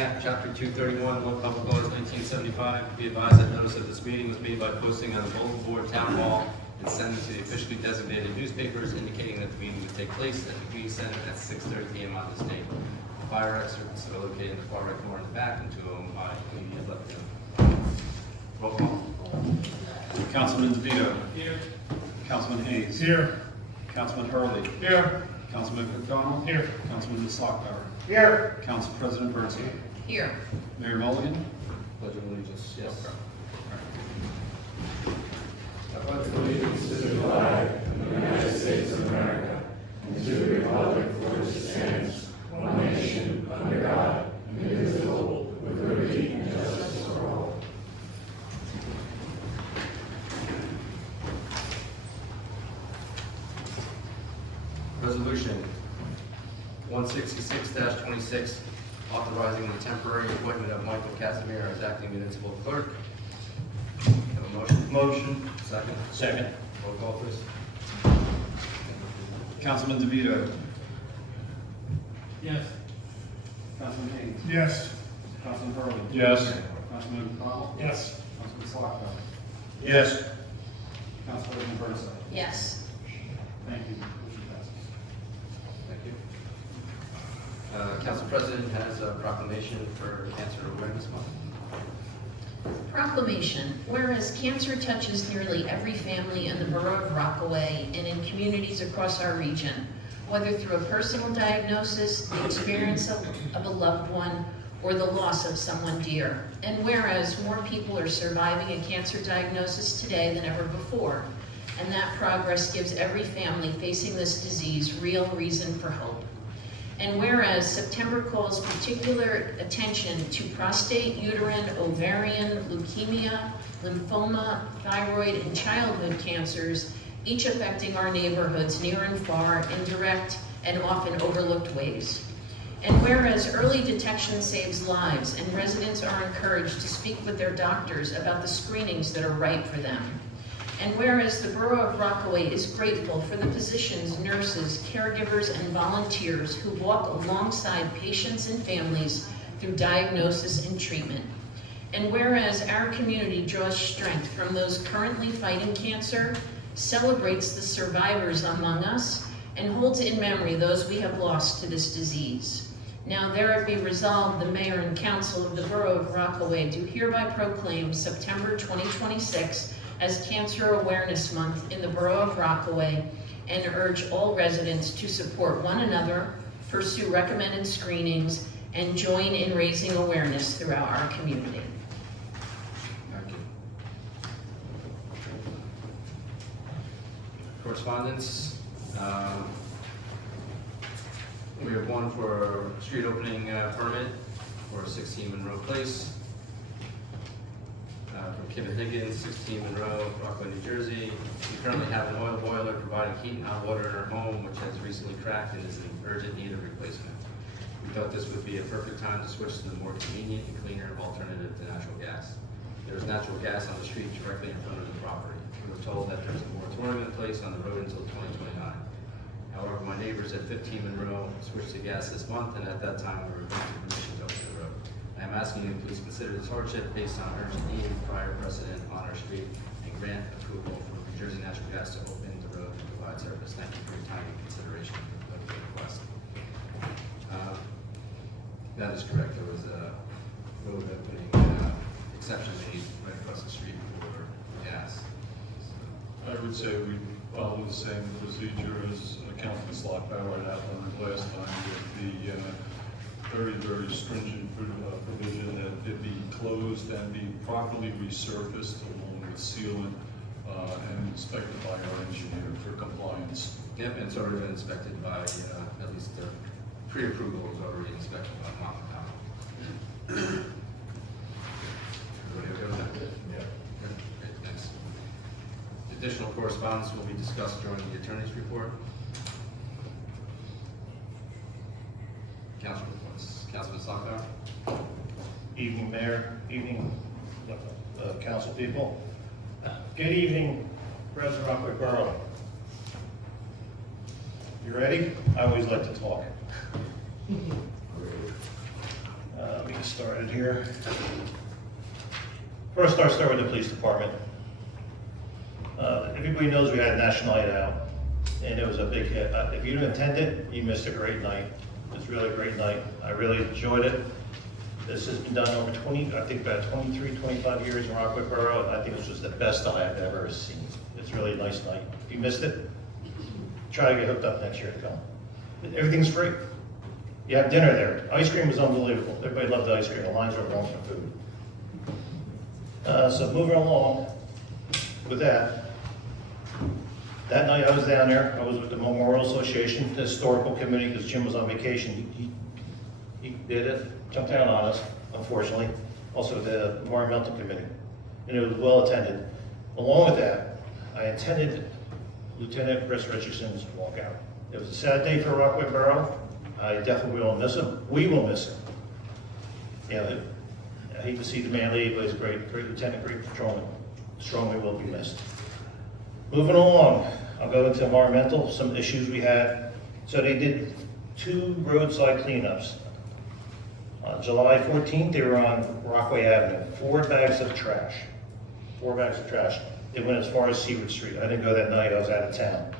Act, Chapter 231, One Public Laws 1975. Be advised that notice of this meeting was made by posting on the bulletin board, town hall, and sending to the officially designated newspapers indicating that the meeting would take place at the community center at 6:30 p.m. on this date. Fire exits are located in the far right corner in the back and 2 of them by immediate left hand. Roll call. Councilman DeVito. Here. Councilman Haynes. Here. Councilman Hurley. Here. Councilman McDonald. Here. Councilman Slockbower. Here. Council President Bernstein. Here. Mayor Mulligan. Pledge of allegiance. Yes. I pledge allegiance to the flag of the United States of America and to the republic for which it stands, one nation, under God, indivisible, with liberty and justice for all. Resolution 166-26, authorizing the temporary appointment of Michael Casemir as acting municipal clerk. Have a motion? Motion. Second? Second. Roll call, please. Councilman DeVito. Yes. Councilman Haynes. Yes. Councilman Hurley. Yes. Councilman McDonald. Yes. Councilman Slockbower. Yes. Council President Bernstein. Yes. Thank you. Motion passes. Thank you. Council President has a proclamation for Cancer Awareness Month. Proclamation. Whereas cancer touches nearly every family in the Borough of Rockaway and in communities across our region, whether through a personal diagnosis, the experience of a loved one, or the loss of someone dear. And whereas more people are surviving a cancer diagnosis today than ever before, and that progress gives every family facing this disease real reason for hope. And whereas September calls particular attention to prostate, uterine, ovarian, leukemia, lymphoma, thyroid, and childhood cancers, each affecting our neighborhoods near and far in direct and often overlooked ways. And whereas early detection saves lives and residents are encouraged to speak with their doctors about the screenings that are right for them. And whereas the Borough of Rockaway is grateful for the physicians, nurses, caregivers, and volunteers who walk alongside patients and families through diagnosis and treatment. And whereas our community draws strength from those currently fighting cancer, celebrates the survivors among us, and holds in memory those we have lost to this disease. Now there it be resolved, the Mayor and Council of the Borough of Rockaway do hereby proclaim September 2026 as Cancer Awareness Month in the Borough of Rockaway, and urge all residents to support one another, pursue recommended screenings, and join in raising awareness throughout our community. Thank you. Correspondence. We have one for street opening permit for 16 Monroe Place. From Kevin Higgins, 16 Monroe, Rockaway, New Jersey. We currently have an oil boiler providing heat and hot water in our home, which has recently cracked and is in urgent need of replacement. We thought this would be a perfect time to switch to the more convenient and cleaner alternative to natural gas. There is natural gas on the street directly in front of the property. We were told that there's a moratorium in place on the road until 2029. However, my neighbors at 15 Monroe switched to gas this month, and at that time we were granted permission to open the road. I am asking you to please consider this hardship based on urgent need, prior precedent on our street, and grant approval for New Jersey Natural Gas to open the road and provide service. Thank you for your time and consideration of the request. That is correct. There was a road opening exception made right across the street for gas. I would say we follow the same procedure as Councilman Slockbower had outlined last time with the very, very stringent provision that it be closed and be properly resurfaced along with sealant and inspected by our engineer for compliance. Yep, and it's already been inspected by, at least the pre-approval was already inspected by McDonald. Everybody okay with that? Yeah. Great, thanks. Additional correspondence will be discussed during the attorney's report. Council reports. Councilman Slockbower. Evening, Mayor. Evening, council people. Good evening, President Rockaway Borough. You ready? I always like to talk. We can start started here. First, I'll start with the police department. Everybody knows we had National Night Out, and it was a big hit. If you didn't attend it, you missed a great night. It was really a great night. I really enjoyed it. This has been done over 20, I think about 23, 25 years in Rockaway Borough. I think this was the best I have ever seen. It's really a nice night. If you missed it, try to get hooked up next year to come. Everything's free. You have dinner there. Ice cream was unbelievable. Everybody loved the ice cream. The lines were long for food. So moving along with that night I was down there. I was with the Memorial Association, the Historical Committee, because Jim was on vacation. He did it, jumped down on us, unfortunately. Also the Environmental Committee. And it was well attended. Along with that, I attended Lieutenant Chris Richardson's walkout. It was a sad day for Rockaway Borough. I definitely will miss him. We will miss him. Yeah, I hate to see the man leave, but he's a great lieutenant, great patrolman. Strongly will be missed. Moving along, I'll go into environmental, some issues we had. So they did 2 roadside cleanups. On July 14th, they were on Rockaway Avenue, 4 bags of trash. 4 bags of trash. They went as far as Seaward Street. I didn't go that night, I was out of town.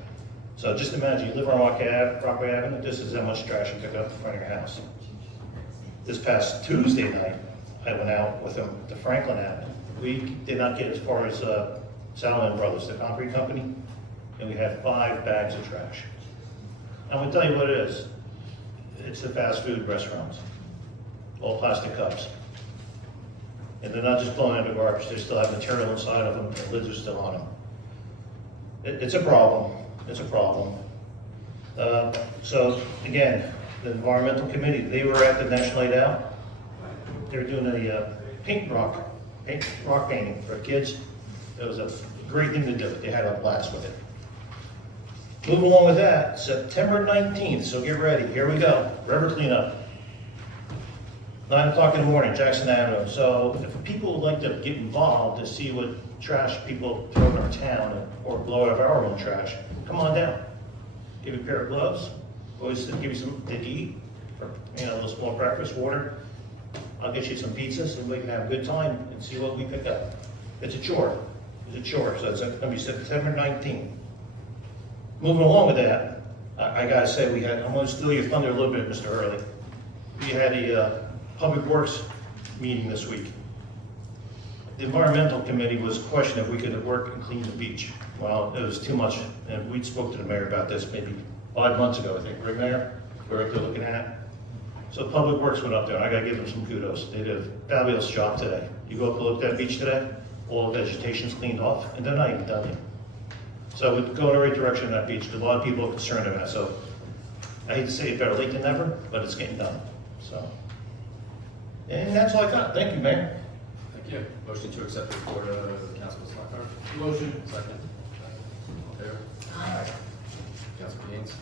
So just imagine, you live on Rockaway Avenue, this is how much trash you pick up in front of your house. This past Tuesday night, I went out with them to Franklin Avenue. We did not get as far as Salomon Brothers, the concrete company, and we had 5 bags of trash. I'm gonna tell you what it is. It's the fast food restaurants, all plastic cups. And they're not just blowing out the garbage, they still have material inside of them, the lids are still on them. It's a problem, it's a problem. So again, the Environmental Committee, they were at the National Night Out. They were doing a rock painting for kids. It was a great thing to do. They had a blast with it. Moving along with that, September 19th, so get ready. Here we go, river cleanup. 9 o'clock in the morning, Jackson Avenue. So if people would like to get involved to see what trash people throw in our town or blow out of our own trash, come on down. Give you a pair of gloves, always give you something to eat, or, a little small breakfast, water. I'll get you some pizzas and we can have a good time and see what we pick up. It's a chore. It's a chore. So it's going to be September 19th. Moving along with that, I gotta say I'm going to steal your thunder a little bit, Mr. Hurley. We had a Public Works meeting this week. The Environmental Committee was questioning if we could work and clean the beach. Well, it was too much, and we spoke to the mayor about this maybe 5 months ago, I think, right, Mayor? We're up there looking at. So Public Works went up there, and I gotta give them some kudos. They did a fabulous job today. You go up and look at that beach today, all the vegetation's cleaned off, and they're not even done yet. So we're going in the right direction on that beach, because a lot of people are concerned about it. So I hate to say it, better late than never, but it's getting done, so. And that's all I got. Thank you, Mayor. Thank you. Motion to accept the report of Councilman Slockbower. Motion. Second. All in favor? Aye. Councilman Haynes.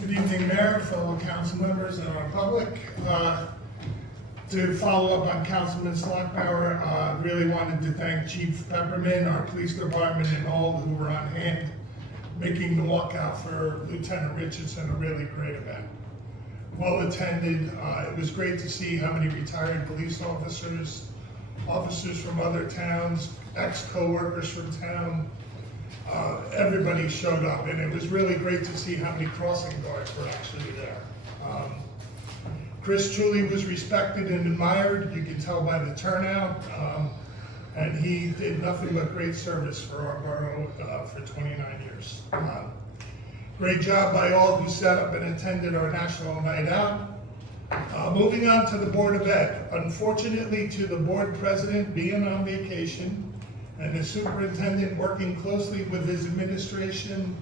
Good evening, Mayor, fellow council members, and our public. To follow up on Councilman Slockbower, really wanted to thank Chief Pepperman, our police department, and all who were on hand making the walkout for Lieutenant Richardson a really great event. Well attended. It was great to see how many retired police officers from other towns, ex-co-workers from town, everybody showed up, and it was really great to see how many crossing guards were actually there. Chris truly was respected and admired, you can tell by the turnout, and he did nothing but great service for our borough for 29 years. Great job by all who set up and attended our National Night Out. Moving on to the Board of Ed. Unfortunately, to the board president being on vacation and the superintendent working closely with his administration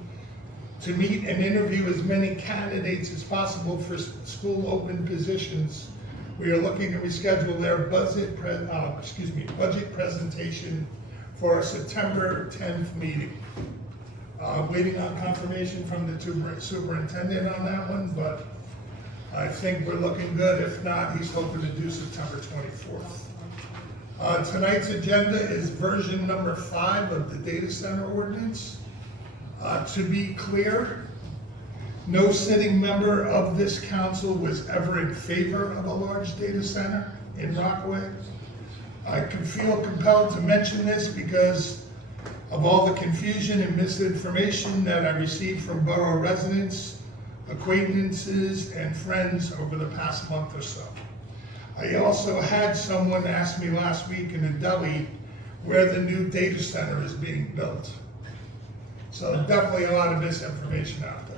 to meet and interview as many candidates as possible for school open positions, we are looking to reschedule their budget presentation for our September 10th meeting. Waiting on confirmation from the superintendent on that one, but I think we're looking good. If not, he's hoping to do September 24th. Tonight's agenda is version number 5 of the data center ordinance. To be clear, No sitting member of this council was ever in favor of a large data center in Rockaway. I could feel compelled to mention this because of all the confusion and misinformation that I received from borough residents, acquaintances, and friends over the past month or so. I also had someone ask me last week in a deli where the new data center is being built. So definitely a lot of misinformation out there.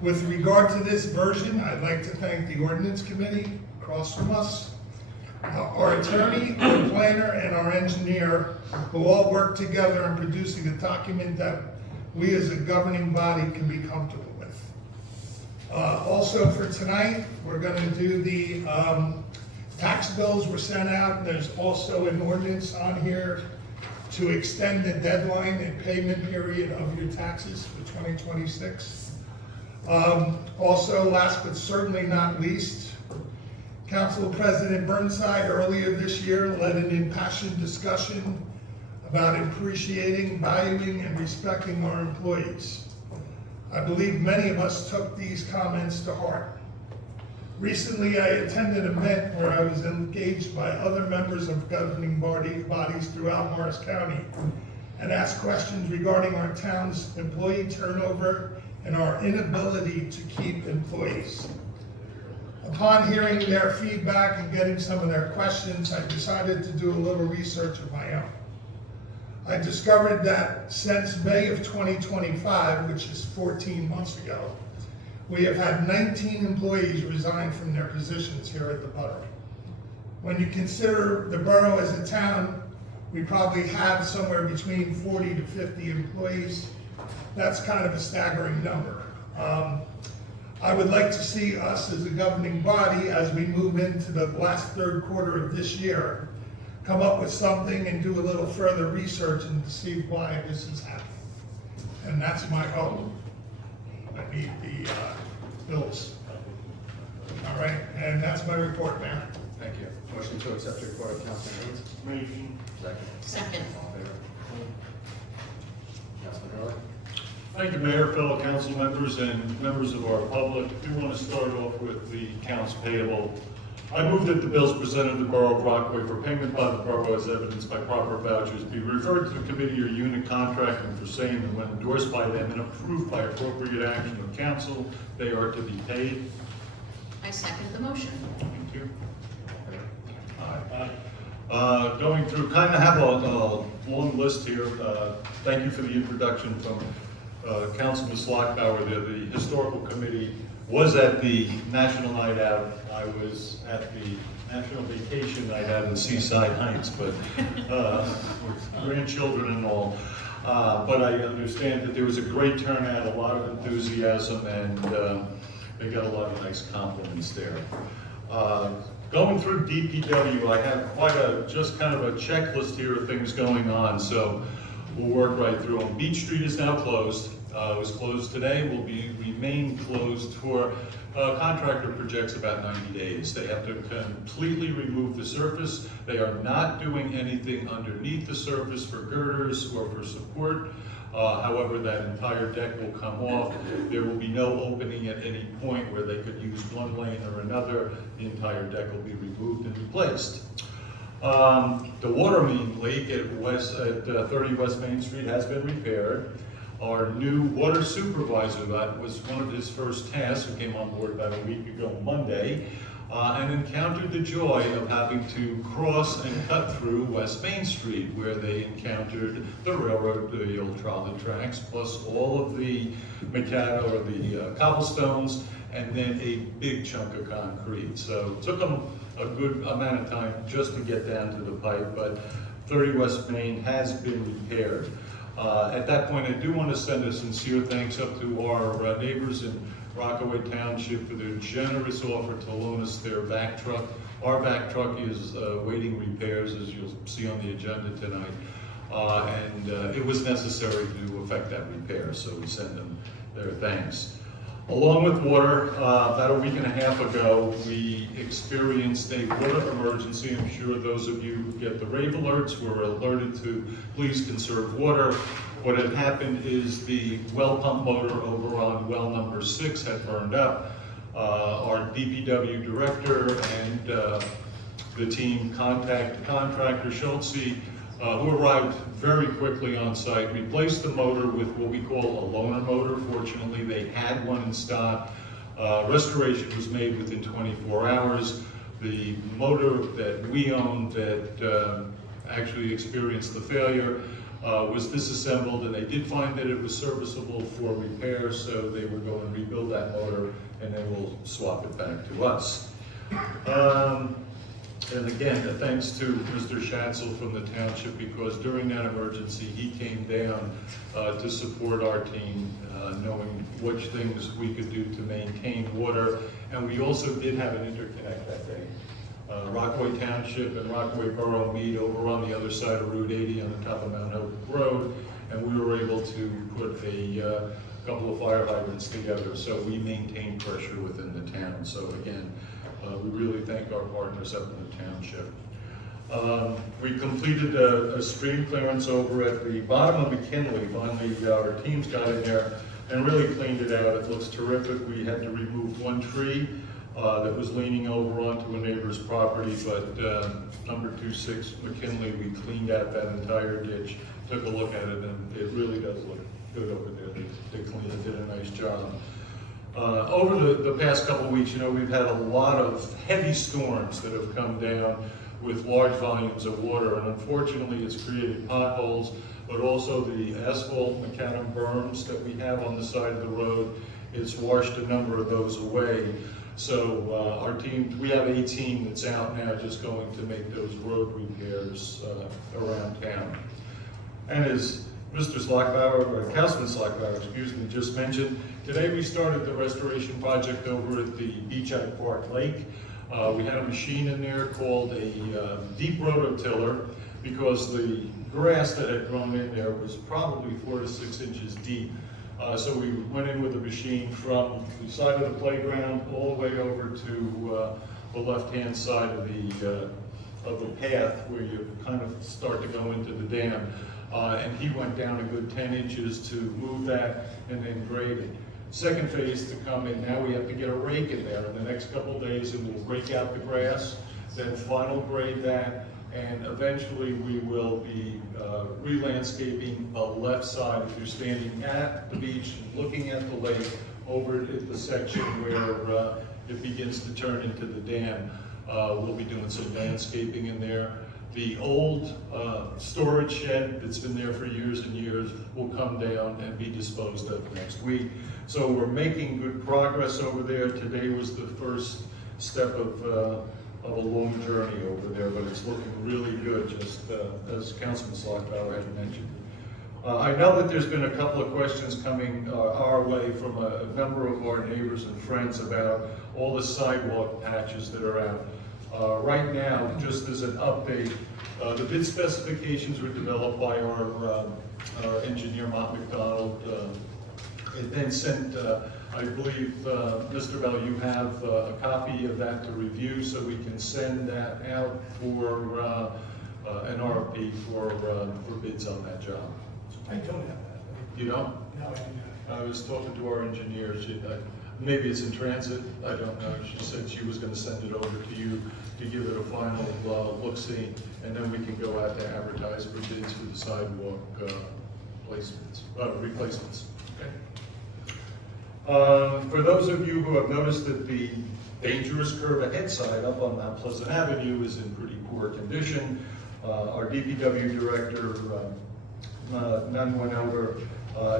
With regard to this version, I'd like to thank the Ordinance Committee across from us, our attorney, our planner, and our engineer, who all worked together in producing a document that we as a governing body can be comfortable with. Also for tonight, we're going to do the tax bills were sent out. There's also an ordinance on here to extend the deadline and payment period of your taxes for 2026. Also, last but certainly not least, Council President Burnside earlier this year led an impassioned discussion about appreciating, valuing, and respecting our employees. I believe many of us took these comments to heart. Recently, I attended an event where I was engaged by other members of governing bodies throughout Morris County and asked questions regarding our town's employee turnover and our inability to keep employees. Upon hearing their feedback and getting some of their questions, I decided to do a little research of my own. I discovered that since May of 2025, which is 14 months ago, we have had 19 employees resign from their positions here at the borough. When you consider the borough as a town, we probably have somewhere between 40 to 50 employees. That's kind of a staggering number. I would like to see us as a governing body, as we move into the last third quarter of this year, come up with something and do a little further research and to see why this is happening. And that's my hope. I need the bills. All right, and that's my report, Mayor. Thank you. Motion to accept the report of Councilman Haynes. Motion. Second. Second. All in favor? Councilman Hurley. Thank you, Mayor, fellow council members, and members of our public. I do want to start off with the accounts payable. I move that the bills presented to the Borough of Rockaway for payment by the Borough as evidenced by proper vouchers be referred to the committee or unit contracting for same, and when endorsed by them and approved by appropriate action of council, they are to be paid. I second the motion. Thank you. Going through, kind of have a long list here. Thank you for the introduction from Councilman Slockbower there. The historical committee was at the National Night Out. I was at the National Vacation Night Out in Seaside Heights, but with grandchildren and all. But I understand that there was a great turnout, a lot of enthusiasm, and they got a lot of nice compliments there. Going through DPW, I have just kind of a checklist here of things going on, so we'll work right through them. Beach Street is now closed. It was closed today, will remain closed for, contractor projects about 90 days. They have to completely remove the surface. They are not doing anything underneath the surface for girders or for support. However, that entire deck will come off. There will be no opening at any point where they could use one lane or another. The entire deck will be removed and replaced. The water main leak at 30 West Main Street has been repaired. Our new water supervisor, that was one of his first tasks, who came on board about a week ago Monday, and encountered the joy of having to cross and cut through West Main Street, where they encountered the railroad, the old trolley tracks, plus all of the macadam or the cobblestones, and then a big chunk of concrete. So it took them a good amount of time just to get down to the pipe, but 30 West Main has been repaired. At that point, I do want to send a sincere thanks up to our neighbors in Rockaway Township for their generous offer to loan us their vac truck. Our vac truck is waiting repairs, as you'll see on the agenda tonight, and it was necessary to effect that repair, so we send them their thanks. Along with water, about a week and a half ago, we experienced a water emergency. I'm sure those of you who get the rave alerts were alerted to please conserve water. What had happened is the well pump motor over on well number 6 had burned up. Our DPW director and the team contacted contractor Schultze, who arrived very quickly on site, replaced the motor with what we call a loaner motor. Fortunately, they had one in stock. Restoration was made within 24 hours. The motor that we owned that actually experienced the failure was disassembled, and they did find that it was serviceable for repair, so they will go and rebuild that motor, and then we'll swap it back to us. And again, thanks to Mr. Schatzel from the township, because during that emergency, he came down to support our team, knowing which things we could do to maintain water. And we also did have an interconnect that day. Rockaway Township and Rockaway Borough meet over on the other side of Route 80 on the top of Mount Hope Road, and we were able to put a couple of fire hydrants together, so we maintain pressure within the town. So again, we really thank our partners up in the township. We completed a stream clearance over at the bottom of McKinley. Finally, our teams got in there and really cleaned it out. It looks terrific. We had to remove one tree that was leaning over onto a neighbor's property, but number 26 McKinley, we cleaned out that entire ditch, took a look at it, and it really does look good over there. They cleaned it, did a nice job. Over the past couple of weeks, you know, we've had a lot of heavy storms that have come down with large volumes of water, and unfortunately it's created potholes, but also the asphalt macadam berms that we have on the side of the road, it's washed a number of those away. So our team, we have a team that's out now just going to make those road repairs around town. And as Mr. Slockbower, or Councilman Slockbower, excuse me, just mentioned, today we started the restoration project over at the Beachside Park Lake. We had a machine in there called a deep rototiller, because the grass that had grown in there was probably 4 to 6 inches deep. So we went in with a machine from the side of the playground all the way over to the left-hand side of the path where you kind of start to go into the dam. And he went down a good 10 inches to move that and then grade it. Second phase to come in, now we have to get a rake in there in the next couple of days, and we'll rake out the grass, then final grade that, and eventually we will be re-landscaping the left side. If you're standing at the beach looking at the lake, over at the section where it begins to turn into the dam, we'll be doing some landscaping in there. The old storage shed that's been there for years and years will come down and be disposed of next week. So we're making good progress over there. Today was the first step of a long journey over there, but it's looking really good, just as Councilman Slockbower had mentioned. I know that there's been a couple of questions coming our way from a number of our neighbors and friends about all the sidewalk patches that are out. Right now, just as an update, the bid specifications were developed by our engineer, McDonald. It then sent, I believe, Mr. Bell, you have a copy of that to review, so we can send that out for an RFP for bids on that job. I don't have that. You don't? No, I do not. I was talking to our engineer. Maybe it's in transit, I don't know. She said she was going to send it over to you to give it a final look-see, and then we can go out to advertise for bids for the sidewalk replacements. Okay. For those of you who have noticed that the dangerous curve ahead side up on Mount Pleasant Avenue is in pretty poor condition, our DPW director, Nunn, went over,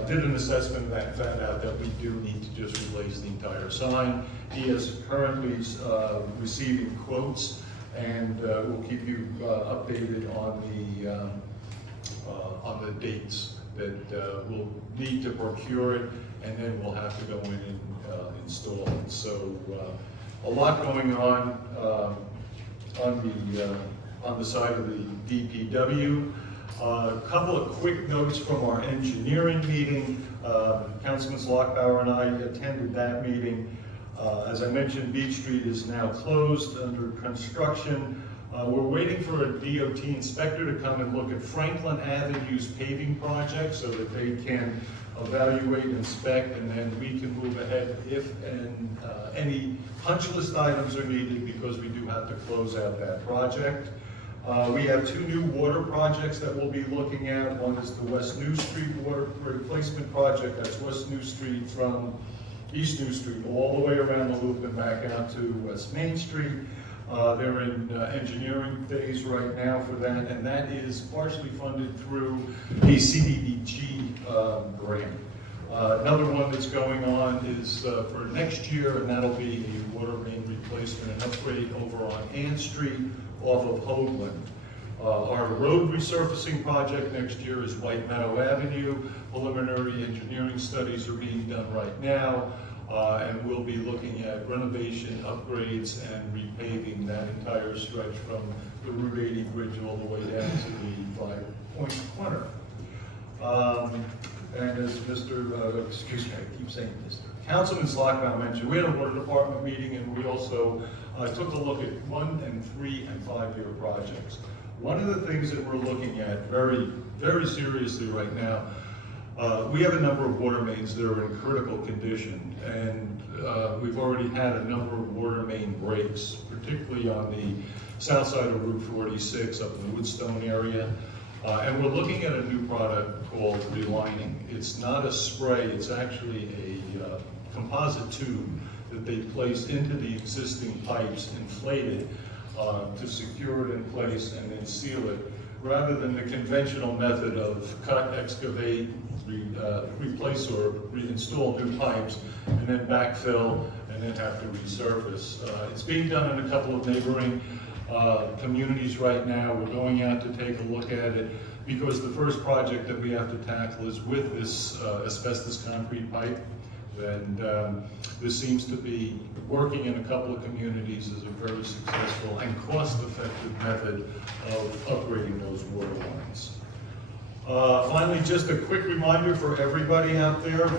did an assessment of that, and found out that we do need to just replace the entire sign. He is currently receiving quotes, and we'll keep you updated on the dates that we'll need to procure it, and then we'll have to go in and install it. So a lot going on the side of the DPW. A couple of quick notes from our engineering meeting. Councilman Slockbower and I attended that meeting. As I mentioned, Beach Street is now closed under construction. We're waiting for a DOT inspector to come and look at Franklin Avenue's paving project so that they can evaluate, inspect, and then we can move ahead if any punch list items are needed, because we do have to close out that project. We have 2 new water projects that we'll be looking at. One is the West New Street water replacement project. That's West New Street from East New Street all the way around the loop and back out to West Main Street. They're in engineering phase right now for that, and that is partially funded through a CDBG grant. Another one that's going on is for next year, and that'll be a water main replacement and upgrade over on Ann Street off of Hoagland. Our road resurfacing project next year is White Meadow Avenue. Preliminary engineering studies are being done right now. And we'll be looking at renovation, upgrades, and repaving that entire stretch from the Route 80 bridge all the way down to the 5 Point corner. And as excuse me, I keep saying Mr. Councilman Slockbower mentioned, we had a water department meeting, and we also took a look at 1-, 3-, and 5-year projects. One of the things that we're looking at very, very seriously right now, we have a number of water mains that are in critical condition, and we've already had a number of water main breaks, particularly on the south side of Route 46 up in the Woodstone area. And we're looking at a new product called relining. It's not a spray, it's actually a composite tube that they place into the existing pipes, inflate it to secure it in place and then seal it, rather than the conventional method of cut, excavate, replace or reinstall new pipes, and then backfill, and then have to resurface. It's being done in a couple of neighboring communities right now. We're going out to take a look at it, because the first project that we have to tackle is with this asbestos concrete pipe. And this seems to be working in a couple of communities as a very successful and cost-effective method of upgrading those water lines. Finally, just a quick reminder for everybody out there,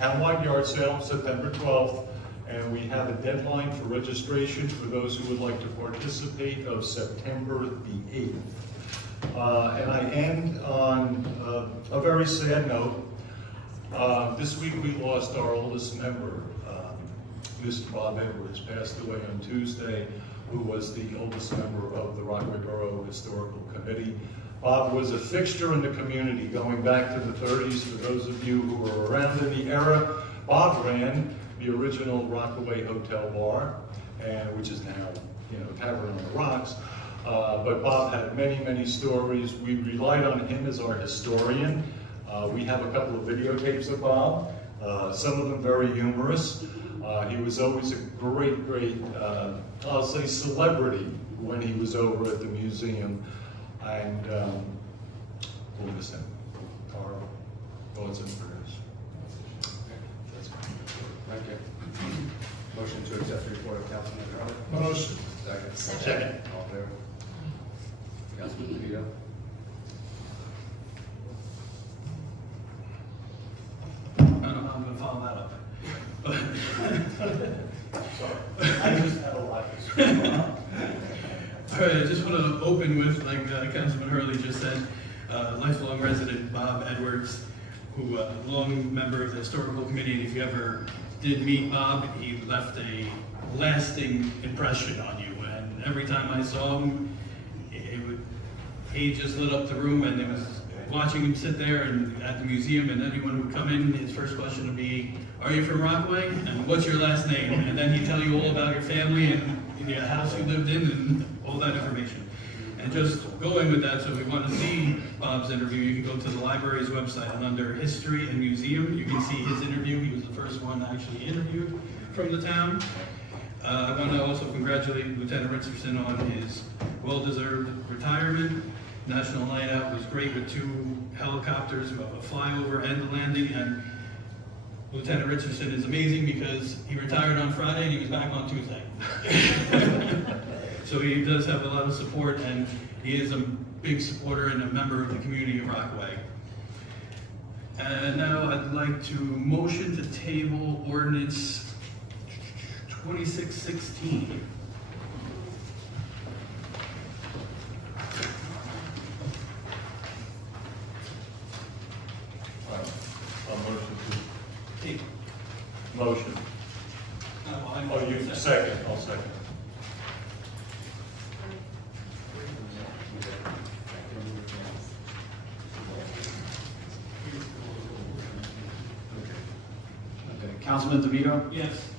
townwide yard sale, September 12th, and we have a deadline for registration for those who would like to participate of September the 8th. And I end on a very sad note. This week we lost our oldest member, Mr. Bob Edwards, passed away on Tuesday, who was the oldest member of the Rockaway Borough Historical Committee. Bob was a fixture in the community going back to the 30s. For those of you who were around in the era, Bob ran the original Rockaway Hotel Bar, which is now, Tavern on the Rocks. But Bob had many, many stories. We relied on him as our historian. We have a couple of videotapes of Bob, some of them very humorous. He was always a great, I'll say celebrity when he was over at the museum. And we'll miss him. Our thoughts and prayers. That's fine. Thank you. Motion to accept the report of Councilman Hurley. Motion. Second. Second. All in favor? Councilman DeVito? I don't know how I'm gonna follow that up. I just had a lot to say. All right, I just want to open with, like Councilman Hurley just said, lifelong resident Bob Edwards, who long member of the Historical Committee, and if you ever did meet Bob, he left a lasting impression on you. And every time I saw him, he just lit up the room, and it was watching him sit there and at the museum, and anyone who would come in, his first question would be, "Are you from Rockaway? And what's your last name?" And then he'd tell you all about your family and the house you lived in and all that information. And just going with that, so if you want to see Bob's interview, you can go to the library's website, and under History and Museum, you can see his interview. He was the first one actually interviewed from the town. I want to also congratulate Lieutenant Richardson on his well-deserved retirement. National Night Out was great with 2 helicopters, a flyover and the landing, and Lieutenant Richardson is amazing because he retired on Friday and he was back on Tuesday. So he does have a lot of support, and he is a big supporter and a member of the community of Rockaway. And now I'd like to motion to table ordinance 2616. Motion. Oh, you second, I'll second. Okay, Councilman DeVito? Yes.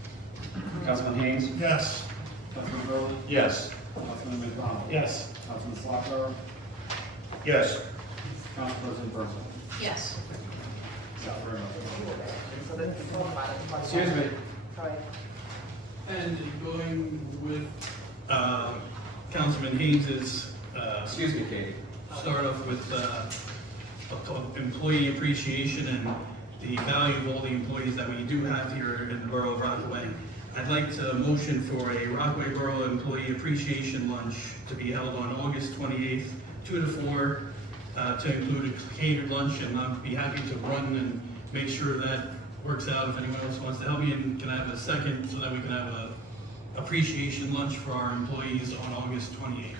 Councilman Haynes? Yes. Councilman Hurley? Yes. Councilman McDonald? Yes. Councilman Slockbower? Yes. Council President Bertha? Yes. Excuse me. And going with Councilman Haynes's, Excuse me, Katie. start off with employee appreciation and the value of all the employees that we do have here in the Borough of Rockaway. I'd like to motion for a Rockaway Borough Employee Appreciation Lunch to be held on August 28th, 2 to 4, to include a catered lunch, and I'd be happy to run and make sure that works out if anyone else wants to help me. And can I have a second so that we can have a appreciation lunch for our employees on August 28th?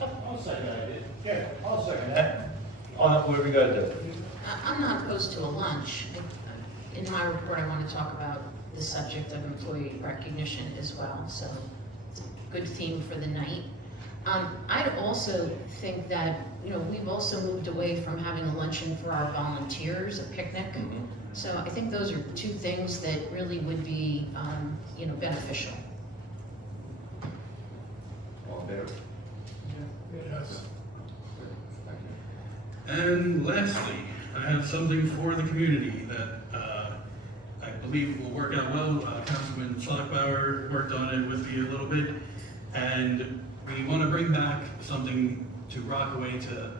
I'll second that. Yeah, I'll second that. What we gotta do? I'm not opposed to a lunch. In my report, I want to talk about the subject of employee recognition as well, so it's a good theme for the night. I'd also think that, we've also moved away from having a luncheon for our volunteers, a picnic. So I think those are two things that really would be, beneficial. All in favor? Yes. And lastly, I have something for the community that I believe will work out well. Councilman Slockbower worked on it with me a little bit, and we want to bring back something to Rockaway to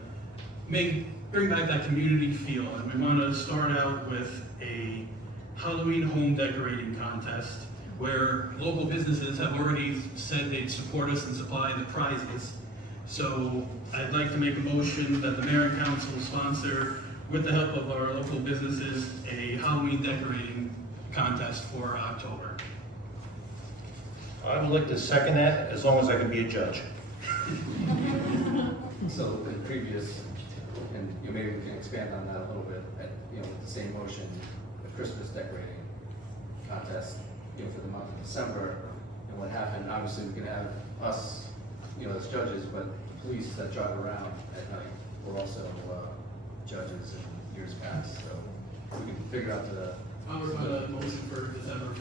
bring back that community feel. And we want to start out with a Halloween home decorating contest where local businesses have already said they'd support us and supply the prizes. So I'd like to make a motion that the mayor and council sponsor, with the help of our local businesses, a Halloween decorating contest for October. I would like to second that, as long as I can be a judge. So in previous, and maybe we can expand on that a little bit, with the same motion, the Christmas decorating contest, for the month of December. And what happened, obviously we can have us, as judges, but the police that drive around at night were also judges in years past. So we can figure out the. I was on a motion for December.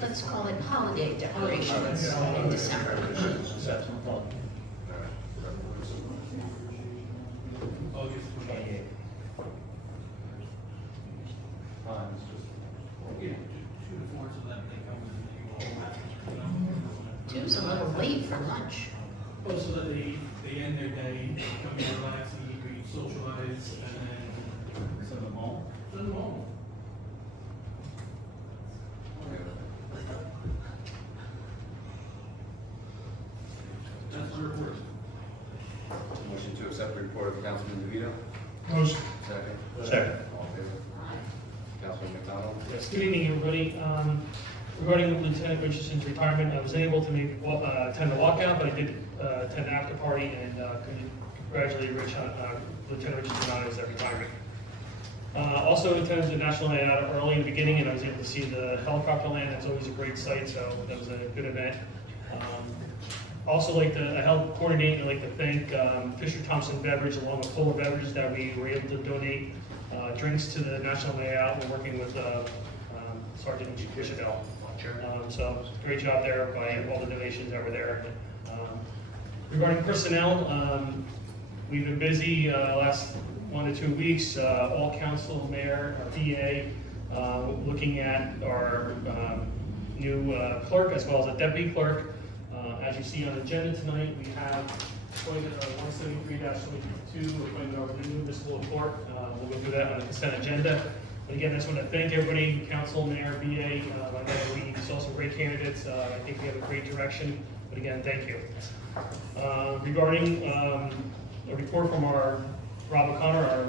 Let's call it holiday decorations in December. August 28th. Two's a little late for lunch. Oh, so that they end their day, come here, relax, eat, read, socialize, and then send them home. Send them home. That's my report. Motion to accept the report of Councilman DeVito. Motion. Second. Second. All in favor? Councilman McDonald. Yes, good evening, everybody. Regarding Lieutenant Richardson's retirement, I was unable to attend the walkout, but I did attend the after party and congratulate Lieutenant Richardson on his retirement. Also attended the National Night Out early in the beginning, and I was able to see the helicopter land. That's always a great sight, so that was a good event. Also like to help coordinate and like to thank Fisher Thompson Beverage along with Fuller Beverages that we were able to donate drinks to the National Night Out. We're working with Sergeant Bishopell. So great job there by all the donations that were there. Regarding personnel, we've been busy last 1 to 2 weeks. All council, mayor, DA, looking at our new clerk as well as a deputy clerk. As you see on the agenda tonight, we have appointed 173-22, appointed our new municipal court. We'll go through that on the consent agenda. But again, I just want to thank everybody, council, mayor, BA. I know we saw some great candidates. I think we have a great direction. But again, thank you. Regarding a report from our Rob O'Connor, our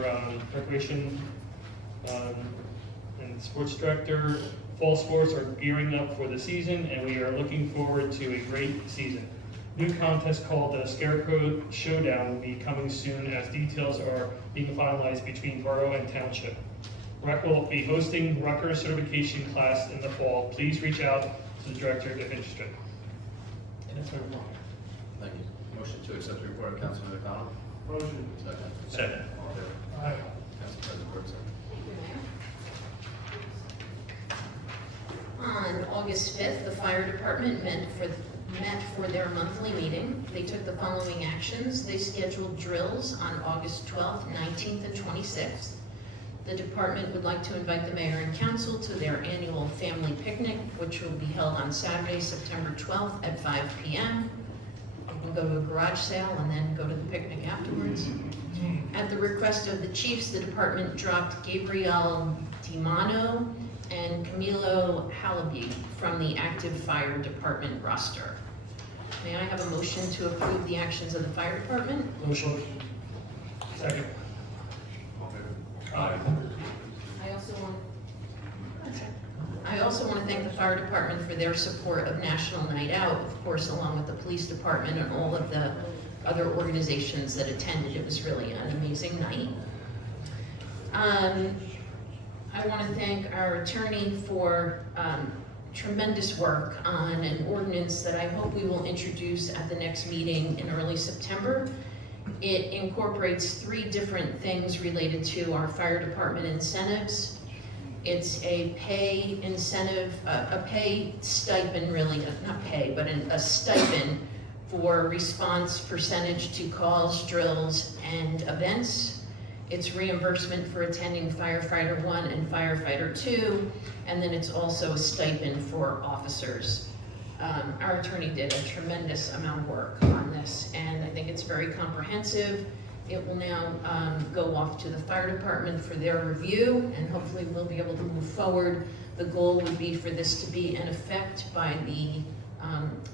recreation and sports director, fall sports are gearing up for the season, and we are looking forward to a great season. New contest called the Scarecrow Showdown will be coming soon as details are being finalized between Borough and Township. Rec will be hosting Rucker certification class in the fall. Please reach out to the director if interested. And that's my report. Thank you. Motion to accept the report of Councilman McDonald. Motion. Second. Second. All in favor? Aye. Council President Brooks. On August 5th, the fire department met for their monthly meeting. They took the following actions. They scheduled drills on August 12th, 19th, and 26th. The department would like to invite the mayor and council to their annual family picnic, which will be held on Saturday, September 12th at 5 p.m. We'll go to a garage sale and then go to the picnic afterwards. At the request of the chiefs, the department dropped Gabrielle DiMano and Camilo Halaby from the active fire department roster. May I have a motion to approve the actions of the fire department? Motion. Second. All in favor? Aye. I also want to thank the fire department for their support of National Night Out, of course, along with the police department and all of the other organizations that attended. It was really an amazing night. I want to thank our attorney for tremendous work on an ordinance that I hope we will introduce at the next meeting in early September. It incorporates 3 different things related to our fire department incentives. It's a pay incentive, a pay stipend really, not pay, but a stipend for response percentage to calls, drills, and events. It's reimbursement for attending firefighter 1 and firefighter 2, and then it's also a stipend for officers. Our attorney did a tremendous amount of work on this, and I think it's very comprehensive. It will now go off to the fire department for their review, and hopefully we'll be able to move forward. The goal would be for this to be in effect by the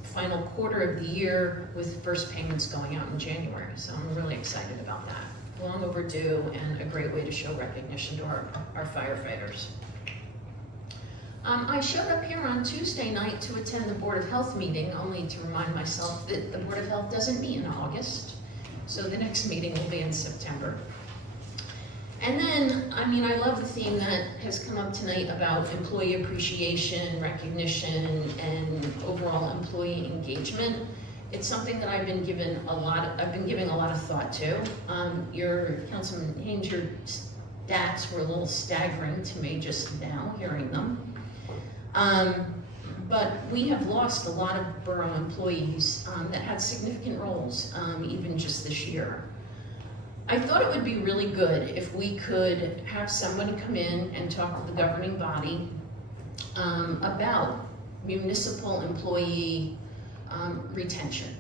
final quarter of the year, with first payments going out in January. So I'm really excited about that. Long overdue and a great way to show recognition to our firefighters. I showed up here on Tuesday night to attend the Board of Health meeting, only to remind myself that the Board of Health doesn't meet in August. So the next meeting will be in September. And then, I mean, I love the theme that has come up tonight about employee appreciation, recognition, and overall employee engagement. It's something that I've been giving a lot of thought to. Your Councilman Haynes, your stats were a little staggering to me just now, hearing them. But we have lost a lot of borough employees that had significant roles, even just this year. I thought it would be really good if we could have somebody come in and talk to the governing body about municipal employee retention,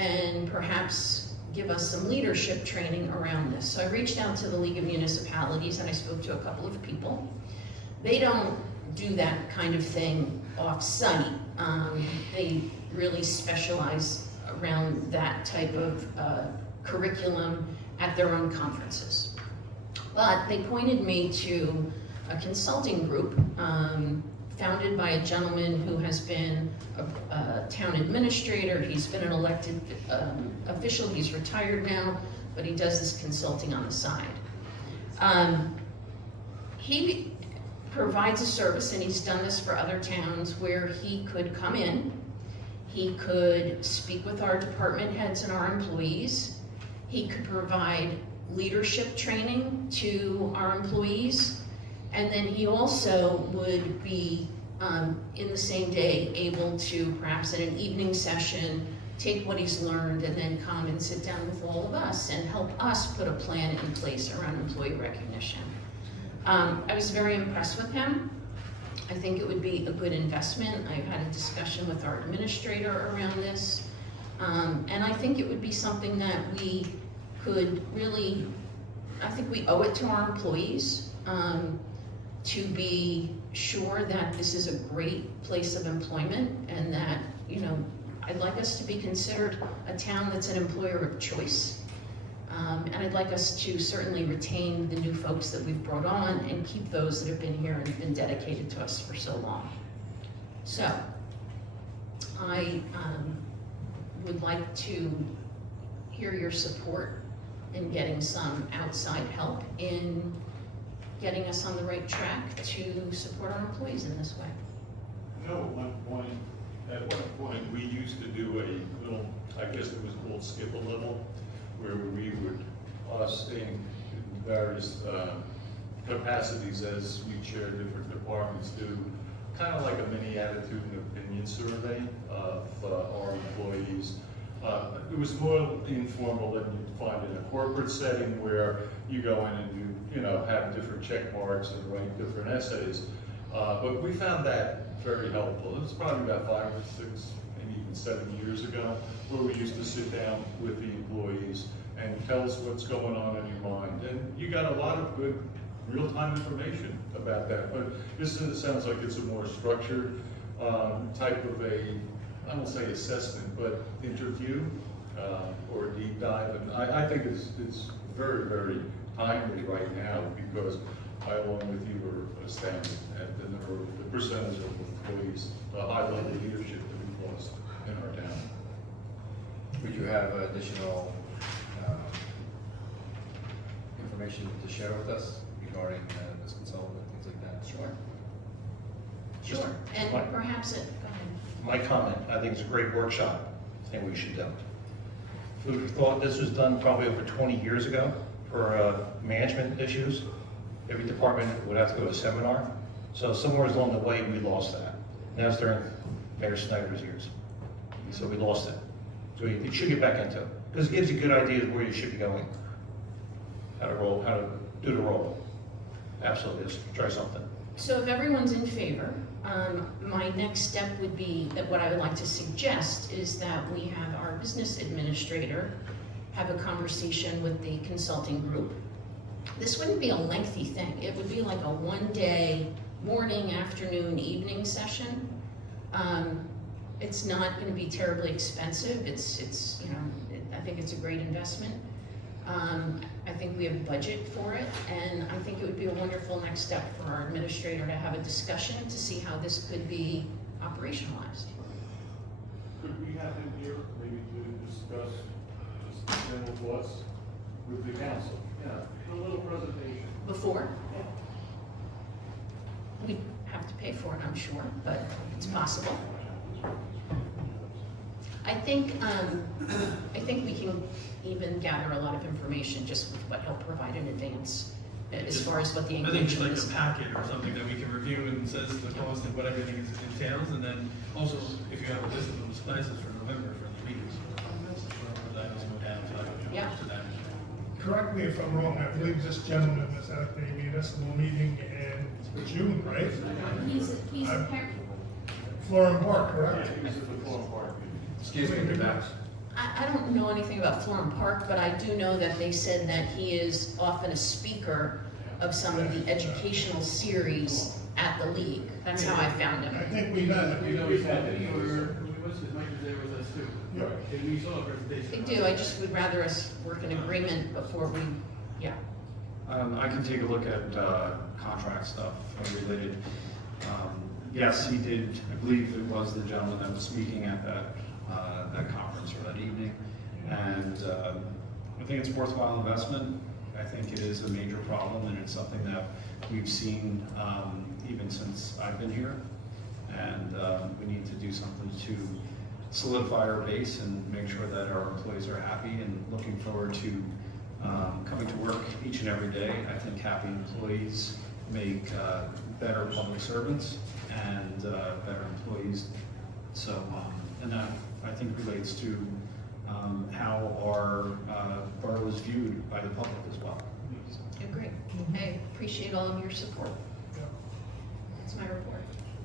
and perhaps give us some leadership training around this. So I reached out to the League of Municipalities and I spoke to a couple of people. They don't do that kind of thing off-site. They really specialize around that type of curriculum at their own conferences. But they pointed me to a consulting group founded by a gentleman who has been a town administrator. He's been an elected official. He's retired now, but he does this consulting on the side. He provides a service, and he's done this for other towns, where he could come in, he could speak with our department heads and our employees, he could provide leadership training to our employees, and then he also would be, in the same day, able to, perhaps in an evening session, take what he's learned and then come and sit down with all of us and help us put a plan in place around employee recognition. I was very impressed with him. I think it would be a good investment. I've had a discussion with our administrator around this. And I think it would be something that we could really, I think we owe it to our employees to be sure that this is a great place of employment, and that, you know, I'd like us to be considered a town that's an employer of choice. And I'd like us to certainly retain the new folks that we've brought on and keep those that have been here and been dedicated to us for so long. So, I would like to hear your support in getting some outside help in getting us on the right track to support our employees in this way. You know, at one point, we used to do a little, I guess it was called skip a level, where we would, us in various capacities as we chair different departments, do kind of like a mini attitude and opinion survey of our employees. It was more informal than you'd find in a corporate setting where you go in and you know, have different check marks and write different essays. But we found that very helpful. It was probably about 5 or 6, maybe even 7 years ago, where we used to sit down with the employees and tell us what's going on in your mind. And you got a lot of good real-time information about that. But this sounds like it's a more structured type of a, I won't say assessment, but interview or deep dive. And I think it's very, very timely right now because I, along with you, are astounded at the number of, the percentage of employees, the high-level leadership that we've lost in our town. Would you have additional information to share with us regarding this consultant, things like that? Sure. Sure, and Mike. perhaps it, go ahead. My comment, I think it's a great workshop, I think we should do. Food for thought, this was done probably over 20 years ago for management issues. Every department would have to go to a seminar. So somewhere along the way, we lost that. And that's during Mayor Snyder's years. So we lost it. So you should get back into it. Because it gives you good ideas where you should be going. How to roll, how to do the role. Absolutely, let's try something. So if everyone's in favor, my next step would be that what I would like to suggest is that we have our business administrator have a conversation with the consulting group. This wouldn't be a lengthy thing. It would be like a one-day morning, afternoon, evening session. It's not going to be terribly expensive. It's you know, I think it's a great investment. I think we have budget for it, and I think it would be a wonderful next step for our administrator to have a discussion to see how this could be operationalized. Could we have him here maybe to discuss just general thoughts with the council? Yeah, a little presentation. Before? We'd have to pay for it, I'm sure, but it's possible. I think we can even gather a lot of information just with what he'll provide in advance, as far as what the I think just engagement like is. a packet or something that we can review and says the cost and what everything entails, and then also if you have a list of those classes for November for the meetings. That just go down to Yeah. that. Correct me if I'm wrong, I believe this gentleman was at the municipal meeting in June, right? He's a parent. Florham Park, correct? Excuse me, you're back. I don't know anything about Florham Park, but I do know that they said that he is often a speaker of some of the educational series at the league. That's how I found I him. think we met. We know we had, we were, Mike was there with us too. Yeah. And we saw a presentation. I do, I just would rather us work in agreement before we, yeah. I can take a look at contract stuff related. Yes, he did, I believe it was the gentleman that was speaking at that conference or that evening. And I think it's worthwhile investment. I think it is a major problem, and it's something that we've seen even since I've been here. And we need to do something to solidify our base and make sure that our employees are happy and looking forward to coming to work each and every day. I think happy employees make better public servants and better employees. So, and that I think relates to how our borough is viewed by the public as well. Agree. I appreciate all of your support. That's my report.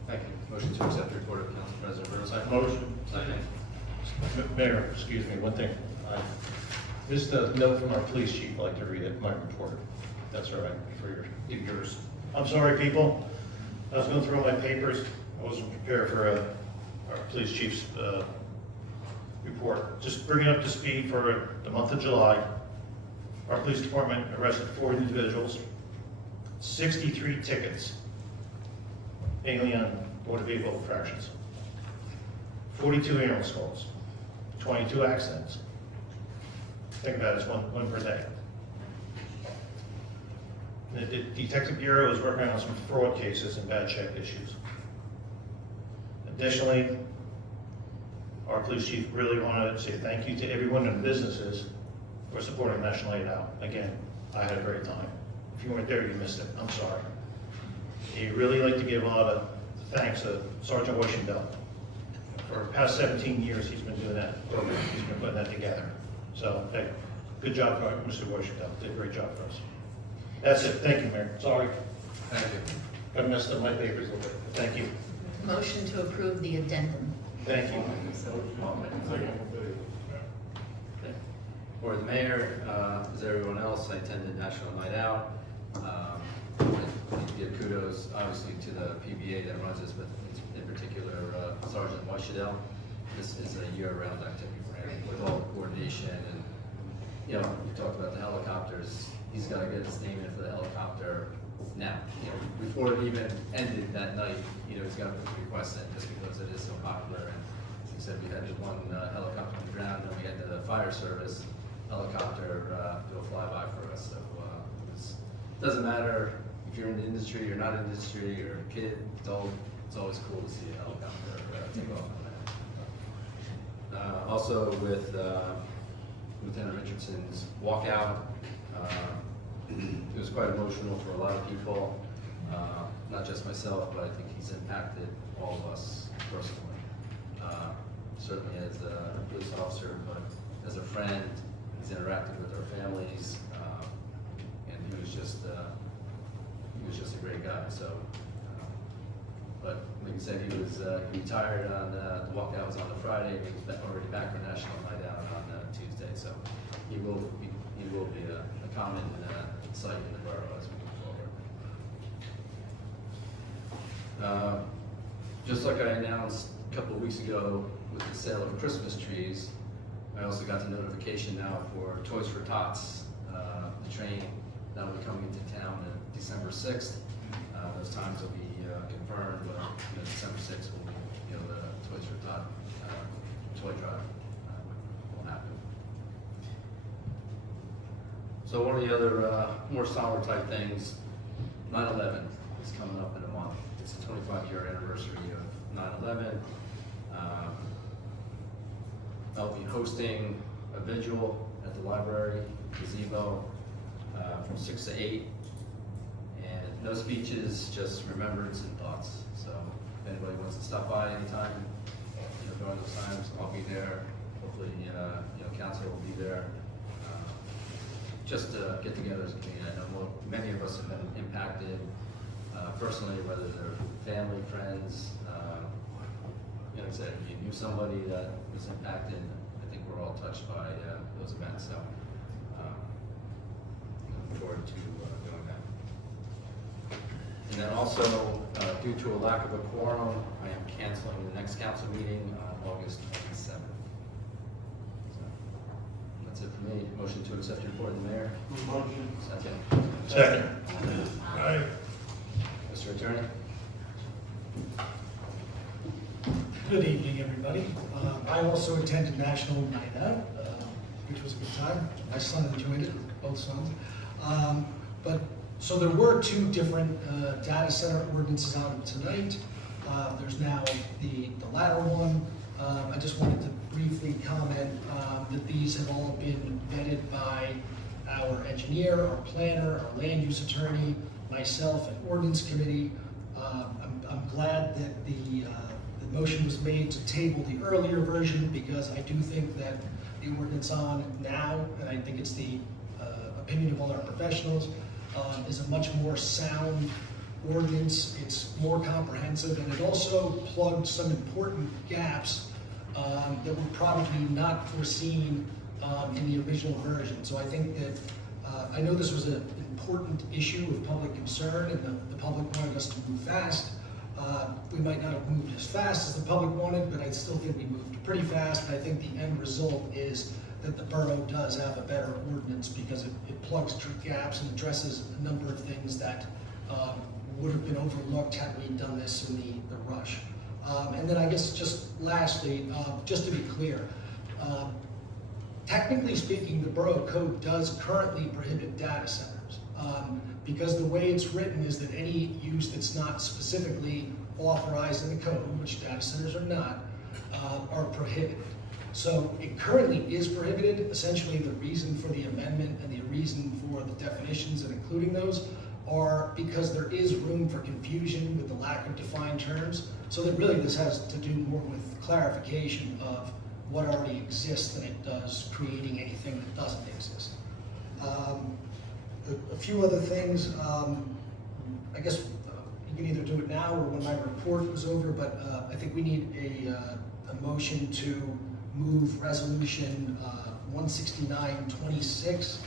Thank you. Motion to accept the report of Council President Roadside. Motion. Second. Mayor, excuse me, one thing. This is a note from our police chief, I'd like to read it, my report. That's all right, for yours. I'm sorry, people. I was going through all my papers. I wasn't prepared for our police chief's report. Just bring it up to speed for the month of July. Our police department arrested 4 individuals, 63 tickets, mainly on motor vehicle infractions, 42 ambulance calls, 22 accidents. Think about it, it's one per day. The Detective Bureau is working on some fraud cases and bad check issues. Additionally, our police chief really wanted to say thank you to everyone in businesses for supporting National Night Out. Again, I had a great time. If you weren't there, you missed it. I'm sorry. He really like to give a lot of thanks to Sergeant Washington. For the past 17 years, he's been doing that program. He's been putting that together. So, hey, good job, Mr. Washington. Did a great job for us. That's it. Thank you, Mayor. Sorry. Thank you. I messed up my papers a little bit. Thank you. Motion to approve the addendum. Thank you. For the mayor, as everyone else, I attended National Night Out. I need to give kudos, obviously, to the PBA that runs this, but in particular, Sergeant Washidell. This is a year-round activity for him, with all the coordination and, you know, you talked about the helicopters. He's got to get his name in for the helicopter now. You know, before it even ended that night, you know, he's got to put the request in just because it is so popular. And he said we had one helicopter on the ground, and we had the fire service helicopter do a flyby for us. So it doesn't matter if you're in the industry, you're not in the industry, you're a kid. It's always cool to see a helicopter take off on that. Also with Lieutenant Richardson's walkout, it was quite emotional for a lot of people, not just myself, but I think he's impacted all of us personally. Certainly as a police officer, but as a friend, he's interacted with our families, and he was just a great guy. So, but like I said, he retired on the walkout was on the Friday. He was already back for National Night Out on Tuesday. So he will be a common sight in the borough as we move forward. Just like I announced a couple of weeks ago with the sale of Christmas trees, I also got the notification now for Toys for Tots, the train that will be coming into town on December 6th. Those times will be confirmed, but December 6th will be, the Toys for Tot toy drive will happen. So one of the other more somber type things, 9/11 is coming up in a month. It's the 25-year anniversary of 9/11. I'll be hosting a vigil at the library, gazebo, from 6 to 8. And no speeches, just remembrance and thoughts. So if anybody wants to stop by anytime, during those times, I'll be there. Hopefully, council will be there. Just to get together as a community. I know many of us have been impacted personally, whether they're family, friends. Like I said, if you knew somebody that was impacted, I think we're all touched by those events. So looking forward to doing that. And then also, due to a lack of a quorum, I am canceling the next council meeting on August 27th. So that's it for me. Motion to accept your report of the mayor. Motion. Second. Aye. Mr. Attorney? Good evening, everybody. I also attended National Night Out, which was a good time. My son enjoyed it, both sons. So there were two different data center ordinances out tonight. There's now the latter one. I just wanted to briefly comment that these have all been vetted by our engineer, our planner, our land use attorney, myself, and ordinance committee. I'm glad that the motion was made to table the earlier version because I do think that the ordinance on now, and I think it's the opinion of all our professionals, is a much more sound ordinance. It's more comprehensive, and it also plugged some important gaps that were probably not foreseen in the original version. So I think that, I know this was an important issue of public concern, and the public wanted us to move fast. We might not have moved as fast as the public wanted, but I still think we moved pretty fast. And I think the end result is that the borough does have a better ordinance because it plugs gaps and addresses a number of things that would have been overlooked had we done this in the rush. And then I guess just lastly, just to be clear, technically speaking, the borough code does currently prohibit data centers. Because the way it's written is that any use that's not specifically authorized in the code, which data centers are not, are prohibited. So it currently is prohibited. Essentially, the reason for the amendment and the reason for the definitions and including those are because there is room for confusion with the lack of defined terms. So that really this has to do more with clarification of what already exists than it does creating anything that doesn't exist. A few other things, I guess you can either do it now or when my report was over, but I think we need a motion to move resolution 16926,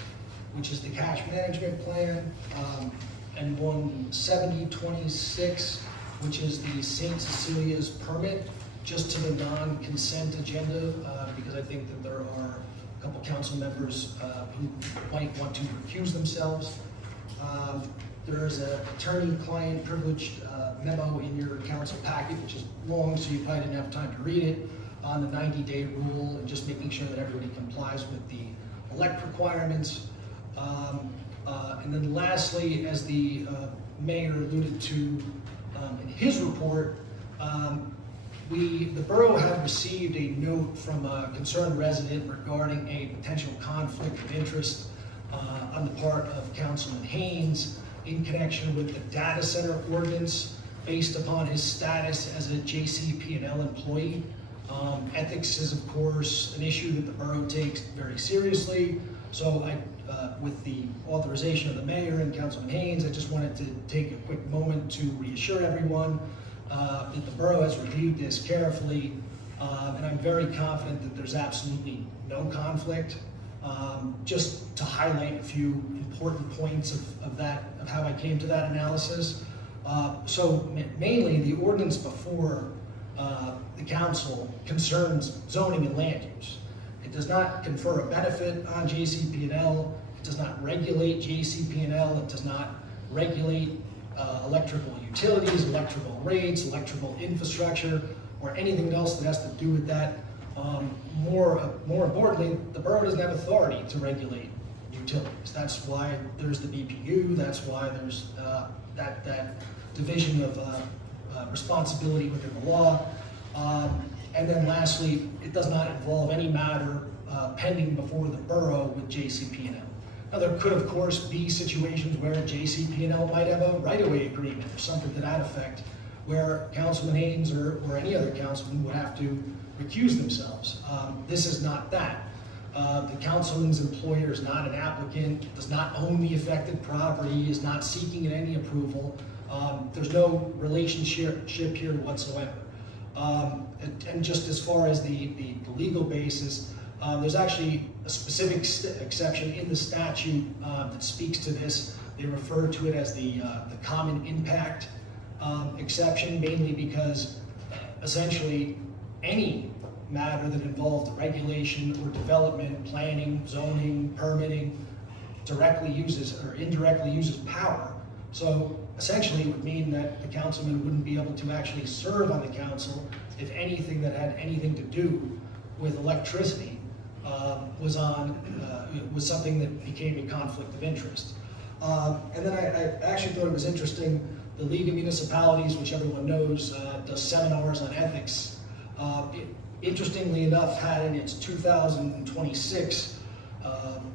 which is the cash management plan, and 17026, which is the St. Cecilia's permit, just to the non-consent agenda, because I think that there are a couple council members who might want to recuse themselves. There's an attorney-client privileged memo in your council packet, which is long, so you probably didn't have time to read it, on the 90-day rule and just making sure that everybody complies with the elect requirements. And then lastly, as the mayor alluded to in his report, the borough had received a note from a concerned resident regarding a potential conflict of interest on the part of Councilman Haynes in connection with the data center ordinance based upon his status as a JCP&L employee. Ethics is, of course, an issue that the borough takes very seriously. So with the authorization of the mayor and Councilman Haynes, I just wanted to take a quick moment to reassure everyone that the borough has reviewed this carefully, and I'm very confident that there's absolutely no conflict. Just to highlight a few important points of how I came to that analysis. So mainly the ordinance before the council concerns zoning and land use. It does not confer a benefit on JCP&L. It does not regulate JCP&L. It does not regulate electrical utilities, electrical rates, electrical infrastructure, or anything else that has to do with that. More importantly, the borough doesn't have authority to regulate utilities. That's why there's the BPU. That's why there's that division of responsibility within the law. And then lastly, it does not involve any matter pending before the borough with JCP&L. Now, there could, of course, be situations where JCP&L might have a right-of-way agreement or something to that effect, where Councilman Haynes or any other councilman would have to recuse themselves. This is not that. The councilman's employer is not an applicant, does not own the affected property, is not seeking any approval. There's no relationship here whatsoever. And just as far as the legal basis, there's actually a specific exception in the statute that speaks to this. They refer to it as the common impact exception, mainly because essentially any matter that involved regulation or development, planning, zoning, permitting, directly uses or indirectly uses power. So essentially it would mean that the councilman wouldn't be able to actually serve on the council if anything that had anything to do with electricity was something that became a conflict of interest. And then I actually thought it was interesting, the League of Municipalities, which everyone knows, does seminars on ethics. Interestingly enough, had in its 2026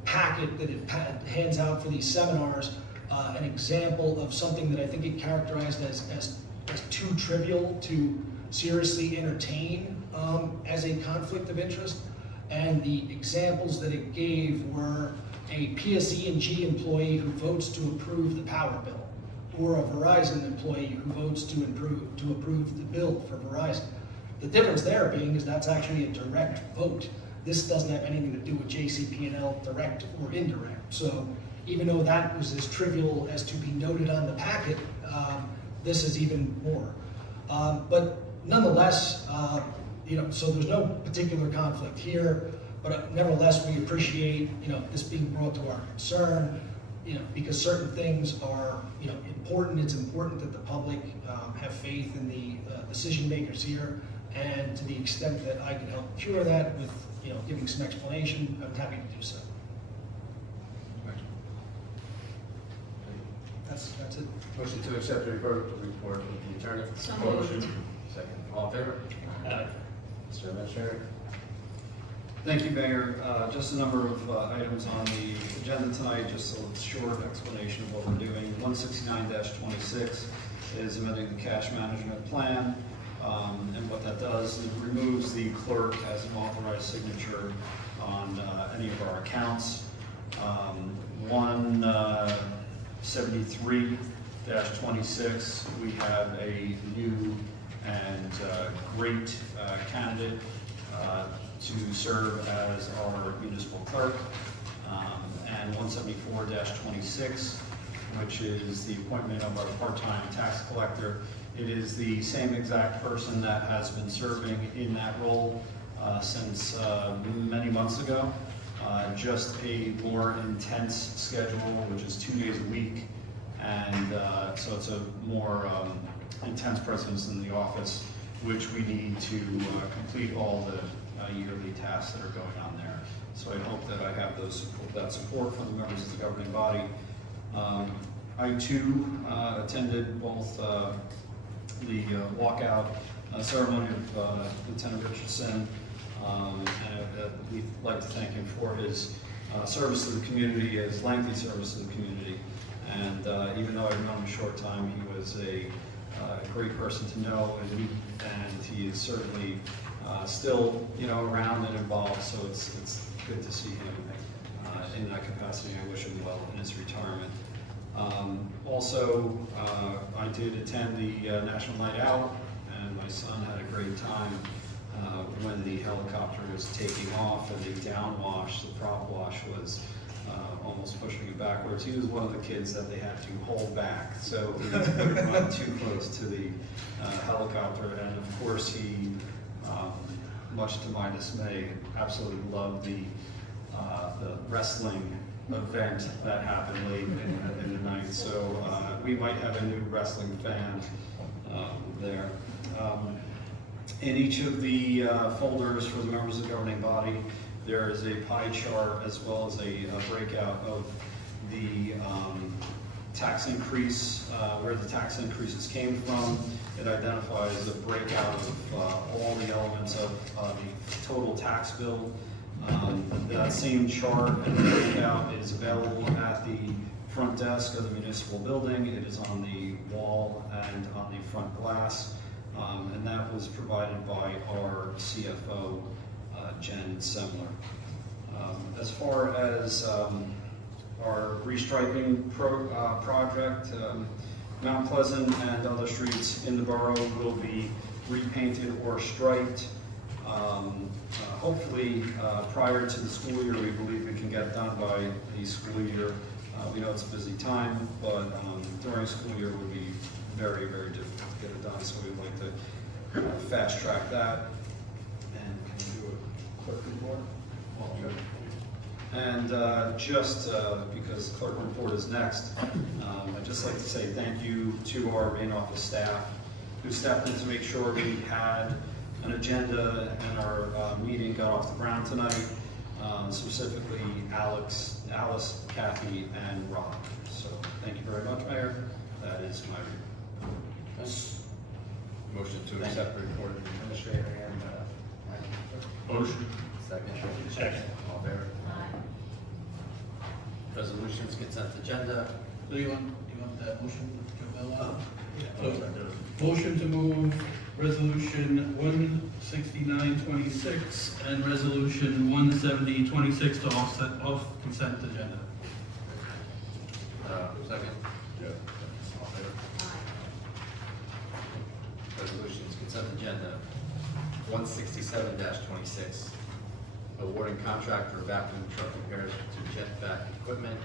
packet that it hands out for these seminars, an example of something that I think it characterized as too trivial to seriously entertain as a conflict of interest. And the examples that it gave were a PSE&G employee who votes to approve the power bill, or a Verizon employee who votes to approve the bill for Verizon. The difference there being is that's actually a direct vote. This doesn't have anything to do with JCP&L, direct or indirect. So even though that was as trivial as to be noted on the packet, this is even more. But nonetheless, so there's no particular conflict here, but nevertheless, we appreciate, this being brought to our concern, because certain things are, important. It's important that the public have faith in the decision makers here, and to the extent that I can help cure that with, giving some explanation, I'm happy to do so. That's it. Motion to accept the report of the attorney. So moved. Second. All in favor? Mr. Administrator? Thank you, Mayor. Just a number of items on the agenda tonight, just a short explanation of what we're doing. 169-26 is amending the cash management plan, and what that does is it removes the clerk as an authorized signature on any of our accounts. 173-26, we have a new and great candidate to serve as our municipal clerk. And 174-26, which is the appointment of our part-time tax collector. It is the same exact person that has been serving in that role since many months ago. Just a more intense schedule, which is 2 days a week. And so it's a more intense presence in the office, which we need to complete all the yearly tasks that are going on there. So I hope that I have that support from the members of the governing body. I too attended both the walkout ceremony of Lieutenant Richardson, and we'd like to thank him for his service to the community, his lengthy service to the community. And even though I've known him a short time, he was a great person to know and meet, and he is certainly still, around and involved. So it's good to see him in that capacity. I wish him well in his retirement. Also, I did attend the National Night Out, and my son had a great time when the helicopter was taking off and the downwash, the prop wash was almost pushing it backwards. He was one of the kids that they had to hold back, so he didn't run too close to the helicopter. And of course, he, much to my dismay, absolutely loved the wrestling event that happened late in the night. So we might have a new wrestling fan there. In each of the folders for the members of the governing body, there is a pie chart as well as a breakout of the tax increase, where the tax increases came from. It identifies a breakout of all the elements of the total tax bill. That same chart and breakout is available at the front desk of the municipal building. It is on the wall and on the front glass. And that was provided by our CFO, Jen Semler. As far as our restriping project, Mount Pleasant and other streets in the borough will be repainted or striped. Hopefully, prior to the school year, we believe we can get done by the school year. We know it's a busy time, but during school year would be very, very difficult to get it done, so we'd like to fast track that. And can you do a clerk report? Sure. And just because clerk report is next, I'd just like to say thank you to our main office staff who stepped in to make sure we had an agenda and our meeting got off the ground tonight, specifically Alice, Kathy, and Rob. So thank you very much, Mayor. That is my report. Motion to accept the report of the administrator and Motion. second. Second. All in favor? Aye. Resolutions, consent agenda. So you want that motion to go on? Motion to move resolution 169-26 and resolution 170-26 to off consent agenda. Second. Yeah. All in favor? Aye. Resolutions, consent agenda. 167-26, awarding contract for vacuum truck repairs to Jetback Equipment.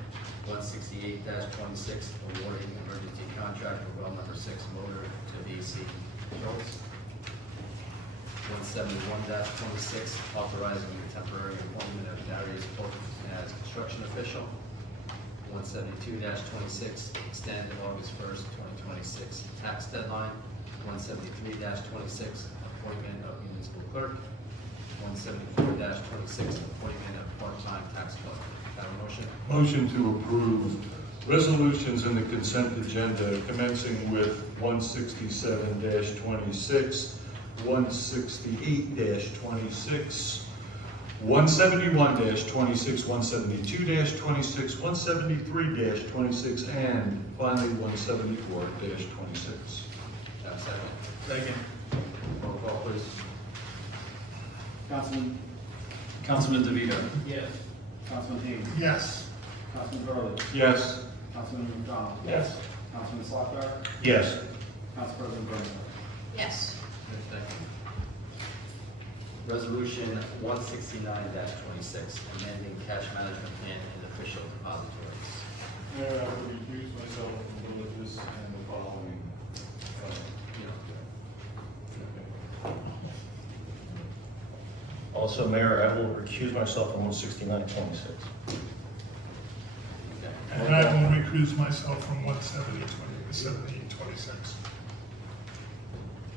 168-26, awarding emergency contract for well number 6 motor to VC Controls. 171-26, authorizing the temporary appointment of Darius Porter as construction official. 172-26, extend August 1st, 2026 tax deadline. 173-26, appointment of municipal clerk. 174-26, appointment of part-time tax collector. Have a motion? Motion to approve Resolutions in the consent agenda commencing with 167-26, 168-26, 171-26, 172-26, 173-26, and finally 174-26. Second. Second. Roll call, please. Councilman DeVito. Yes. Councilman Haynes. Yes. Councilman Hurley. Yes. Councilman McDonald. Yes. Councilman Slockbower. Yes. Council President Brennan. Yes. Resolution 169-26, amending cash management plan and official depositories. Mayor, I will recuse myself from both this and the following. Also, Mayor, I will recuse myself from 169-26. Okay. And I will recuse myself from 170-26.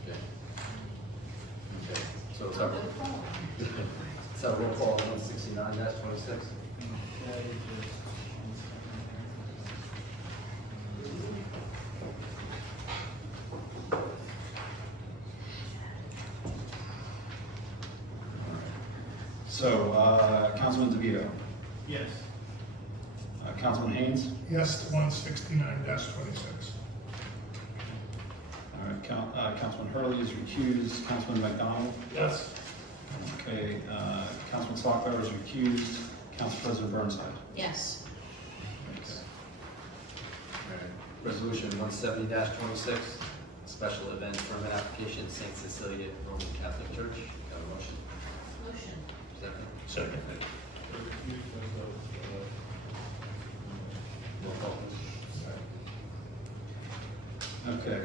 Okay. Okay, so it's up. So roll call 169-26. So, Councilman DeVito. Yes. Councilman Haynes. Yes to 169-26. All right, Councilman Hurley is recused. Councilman McDonald. Yes. Okay, Councilman Slockbower is recused. Council President Burnside. Yes. Resolution 170-26, special event permit application, St. Cecilia Roman Catholic Church. Have a motion? Motion. Second. Second. Recuse myself. Roll call, please. Okay,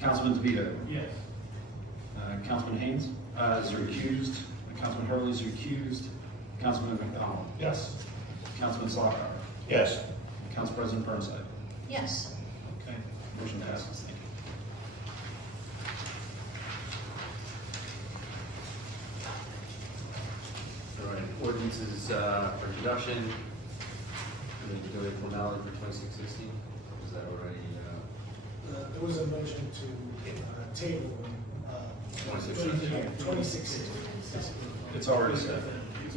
Councilman DeVito. Yes. Councilman Haynes is recused. Councilman Hurley is recused. Councilman McDonald. Yes. Councilman Slockbower. Yes. Council President Burnside. Yes. Okay, motion passes. Thank you. All right, ordinances for introduction. We need to do a formality for 2616. Is that already, There was a motion to table 2616? 2016. It's already set. It's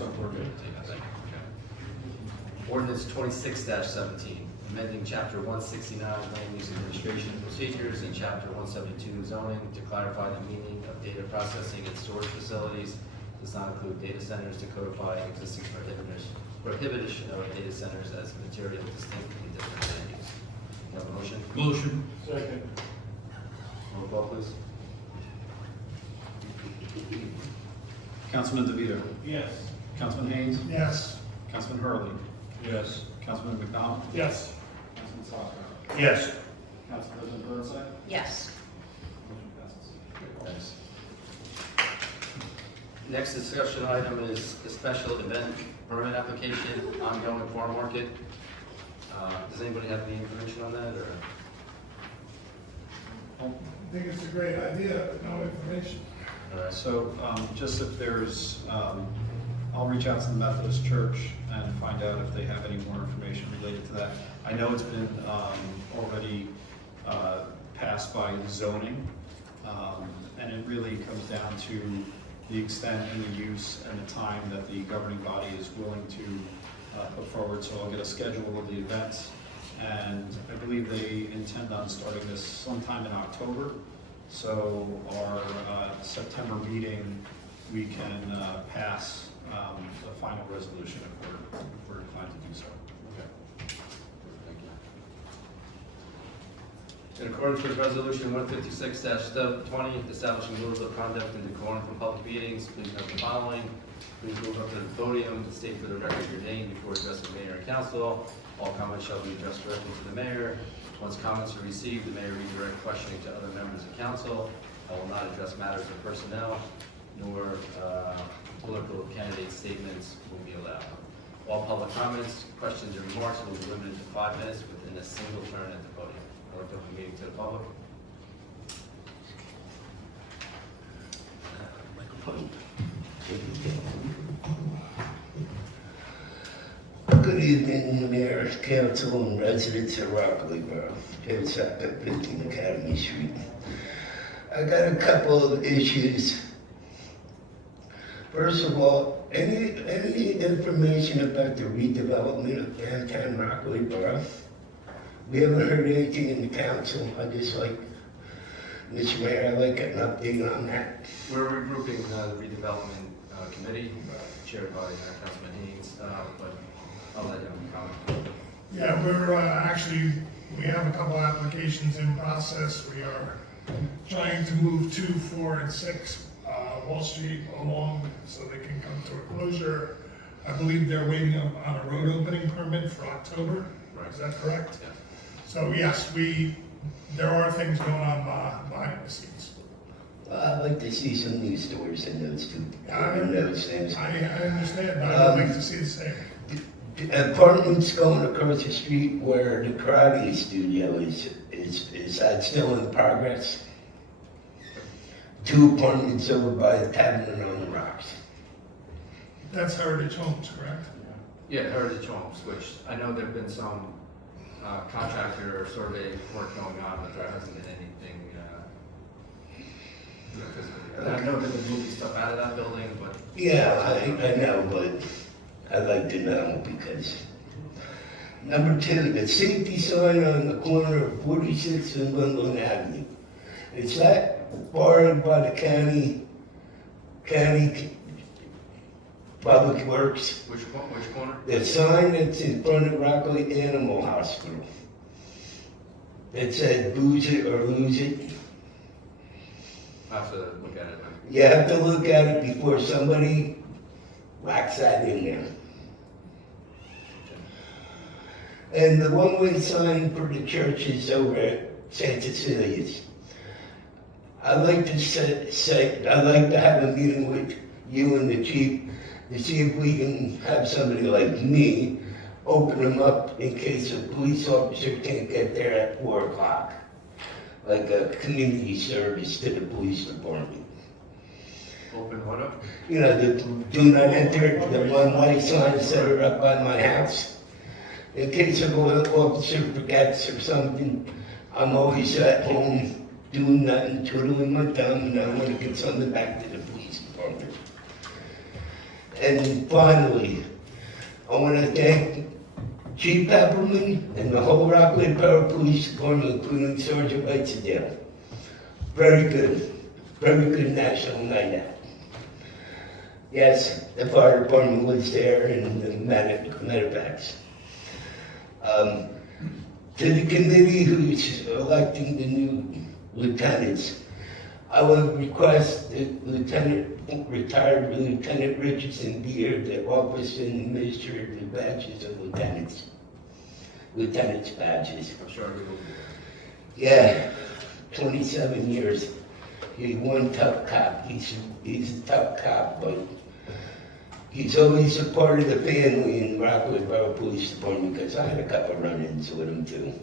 over. Ordinance 26-17, amending Chapter 169 Land Use Administration Procedures and Chapter 172 Zoning to clarify the meaning of data processing and storage facilities. Does not include data centers to codify existing prohibition of data centers as material distinct from different land use. You have a motion? Motion. Second. Roll call, please. Councilman DeVito. Yes. Councilman Haynes. Yes. Councilman Hurley. Yes. Councilman McDonald. Yes. Councilman Slockbower. Yes. Council President Burnside. Yes. Motion passes. Thanks. Next discussion item is the special event permit application, ongoing farm market. Does anybody have any information on that, or? I think it's a great idea, but no information. All right. So, just if there's, I'll reach out to the Methodist Church and find out if they have any more information related to that. I know it's been already passed by zoning, and it really comes down to the extent and the use and the time that the governing body is willing to put forward. So I'll get a schedule of the events, and I believe they intend on starting this sometime in October. So our September meeting, we can pass the final resolution if we're inclined to do so. Okay. Thank you. In accordance with Resolution 156-20, establishing rules of conduct and decorum for public meetings, please note the following. Please move up to the podium and state for the record your name before addressing mayor and council. All comments shall be addressed directly to the mayor. Once comments are received, the mayor redirect questioning to other members of council. I will not address matters of personnel, nor political candidate statements will be allowed. All public comments, questions, or remarks will be limited to 5 minutes within a single turn at the podium. I'll open the meeting to the public. Good Good evening, Mayor, Council, and residents of Rockaway Borough. Joe Sept at 15 Academy Street. I got a couple of issues. First of all, any information about the redevelopment of downtown Rockaway Borough? We haven't heard anything in the council. I just like, Mr. Mayor, I'd like an update on that. We're regrouping the redevelopment committee chaired by Councilman Haynes, but I'll let him comment. Yeah, we're actually, we have a couple applications in process. We are trying to move 2, 4, and 6 Wall Street along so they can come to a closure. I believe they're waiting on a road opening permit for October. Right. Is that correct? Yeah. So yes, there are things going on behind the scenes. I'd like to see some new stores in those things. I understand, but I would like to see the same. The apartments going across the street where the karate studio is that still in progress? 2 apartments over by the Tavern on the Rocks. That's Heritage Homes, correct? Yeah, Heritage Homes, which I know there've been some contractor survey work going on, but there hasn't been anything, I know they've been moving stuff out of that building, but. Yeah, I know, but I'd like to know because. Number 2, the safety sign on the corner of 46th and Windland Avenue. Is that borrowed by the county Public Works? Which corner? The sign that's in front of Rockaway Animal Hospital. It said booze it or lose it. I have to look at it. You have to look at it before somebody whacks that in there. And the one-way sign for the church is over at St. Cecilia's. I'd like to have a meeting with you and the chief to see if we can have somebody like me open them up in case a police officer can't get there at 4 o'clock. Like a community service to the police department. Open what up? You know, the do not enter, the one-way signs that are up by my house. In case an officer forgets or something, I'm always at home doing nothing, twiddling my thumb, and I want to get something back to the police department. And finally, I want to thank Chief Appleman and the whole Rockaway Borough Police Department, including Sergeant Whitesdale. Very good national night out. Yes, the fire department was there and the medevacs. To the committee who's electing the new lieutenants, I would request that retired Lieutenant Richardson be here to office and administer the badges of lieutenant's badges. I'm sure we will. Yeah, 27 years. He's one tough cop. He's a tough cop, but he's always a part of the family in the Rockaway Borough Police Department because I had a couple run-ins with him too.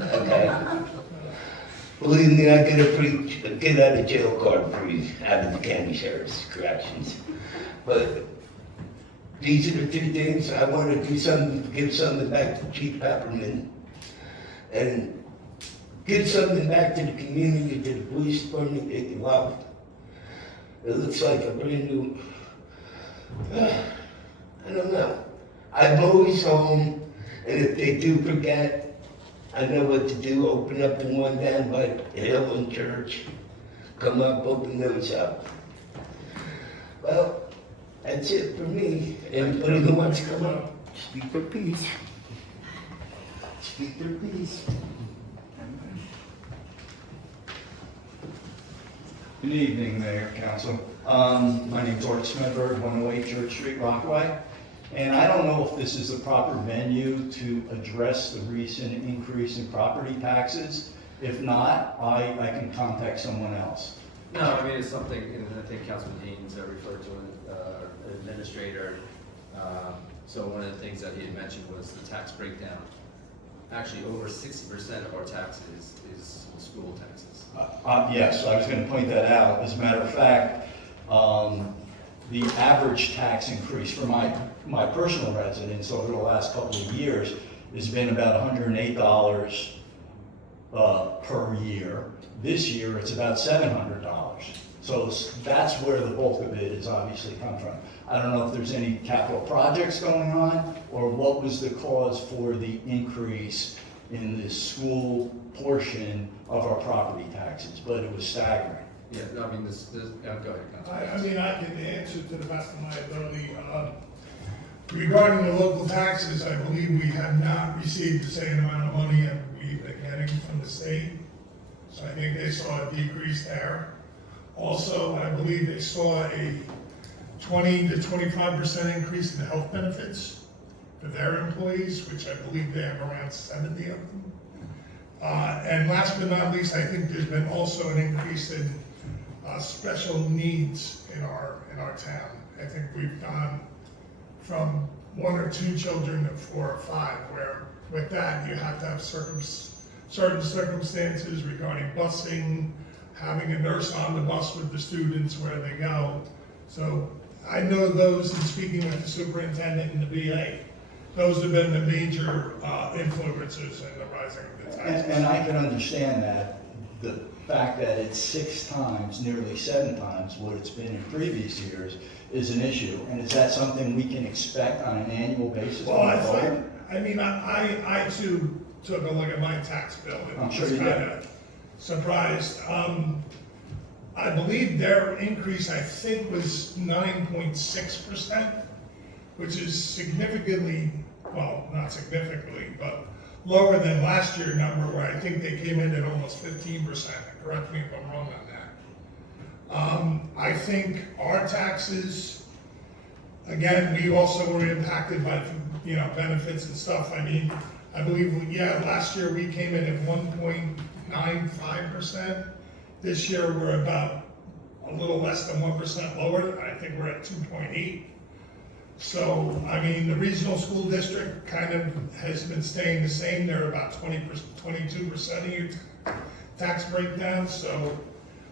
Okay. Believe me, I get a free get out of jail card free out of the county sheriff's corrections. But these are the 2 things. I want to do something, give something back to Chief Pepperman and give something back to the community, to the police department they can love. It looks like a brand new, I don't know. I'm always home, and if they do forget, I know what to do. Open up the one down by Hill and Church. Come up, open those up. Well, that's it for me. Anybody who wants to come up, speak their piece. Speak their piece. Good evening, Mayor, Council. My name's Art Smedberg, 108 Church Street, Rockaway. And I don't know if this is the proper venue to address the recent increase in property taxes. If not, I can contact someone else. No, I mean, it's something, and I think Councilman Haynes referred to an administrator. So one of the things that he had mentioned was the tax breakdown. Actually, over 60% of our taxes is school taxes. Yes, I was going to point that out. As a matter of fact, the average tax increase for my personal residence over the last couple of years has been about $108 per year. This year, it's about $700. So that's where the bulk of it is obviously come from. I don't know if there's any capital projects going on, or what was the cause for the increase in the school portion of our property taxes, but it was staggering. Yeah, no, I mean, yeah, go ahead, Councilman. I mean, I can answer to the best of my ability. Regarding the local taxes, I believe we have not received the same amount of money that we've been getting from the state. So I think they saw a decrease there. Also, I believe they saw a 20 to 25% increase in the health benefits for their employees, which I believe they have around 70 of them. And last but not least, I think there's been also an increase in special needs in our town. I think we've gone from 1 or 2 children to 4 or 5, where with that you have to have certain circumstances regarding busing, having a nurse on the bus with the students where they go. So I know those, in speaking with the superintendent and the BA, those have been the major influencers in the rising of the taxes. And I can understand that. The fact that it's 6 times, nearly 7 times what it's been in previous years is an issue. And is that something we can expect on an annual basis? Well, I too took a look at my tax bill and I'm sure was you kind did. of surprised. I believe their increase, I think, was 9.6%, which is significantly, well, not significantly, but lower than last year's number, where I think they came in at almost 15%. Correct me if I'm wrong on that. I think our taxes, again, we also were impacted by, benefits and stuff. I mean, I believe, last year we came in at 1.95%. This year we're about a little less than 1% lower. I think we're at 2.8. So, I mean, the regional school district kind of has been staying the same. They're about 22% of your tax breakdown. So,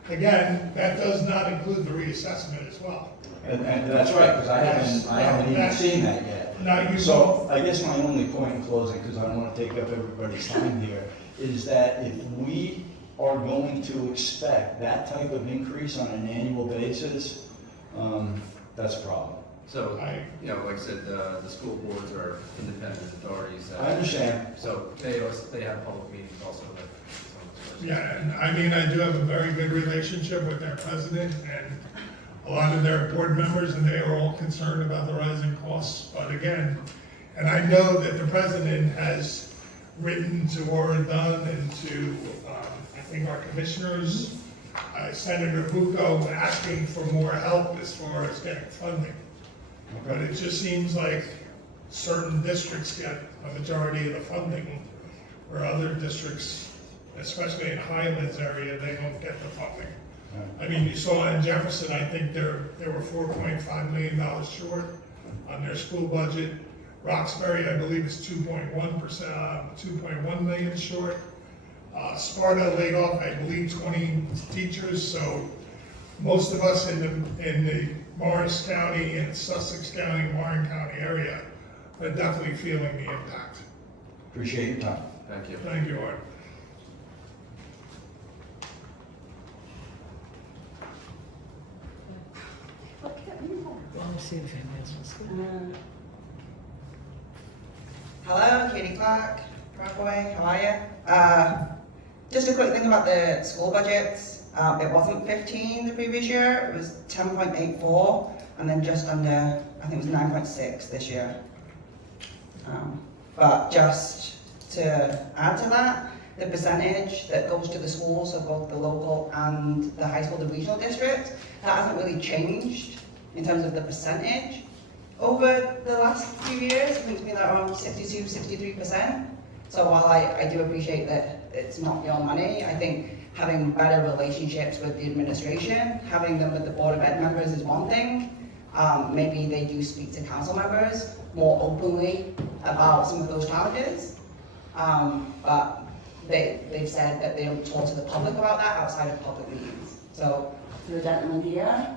again, that does not include the reassessment as well. And that's right, because I haven't even seen that yet. So I guess my only point in closing, because I don't want to take up everybody's time here, is that if we are going to expect that type of increase on an annual basis, that's a problem. So, like I said, the school boards are independent authorities. I understand. So they have public meetings also. Yeah, and I mean, I do have a very good relationship with their president and a lot of their board members, and they are all concerned about the rising costs. But again, and I know that the president has written to Warren Dunn and to, I think, our commissioners, Senator Bucco, asking for more help as far as getting funding. But it just seems like certain districts get a majority of the funding, where other districts, especially in Highlands area, they don't get the funding. I mean, you saw in Jefferson, I think they were $4.5 million short on their school budget. Roxbury, I believe, is 2.1 million short. Sparta laid off, I believe, 20 teachers. So most of us in the Morris County and Sussex County, Warren County area are definitely feeling the impact. Appreciate your time. Thank you. Thank you, Art. Hello, Katie Clark, Rockaway, how are you? Just a quick thing about the school budgets. It wasn't 15 the previous year, it was 10.84, and then just under, I think it was 9.6 this year. But just to add to that, the percentage that goes to the schools, so both the local and the high school, the regional district, that hasn't really changed in terms of the percentage. Over the last few years, I think it's been around 62, 63%. So while I do appreciate that it's not your money, I think having better relationships with the administration, having them with the Board of Ed members is one thing. Maybe they do speak to council members more openly about some of those challenges. But they've said that they don't talk to the public about that outside of public meetings. So the gentleman here,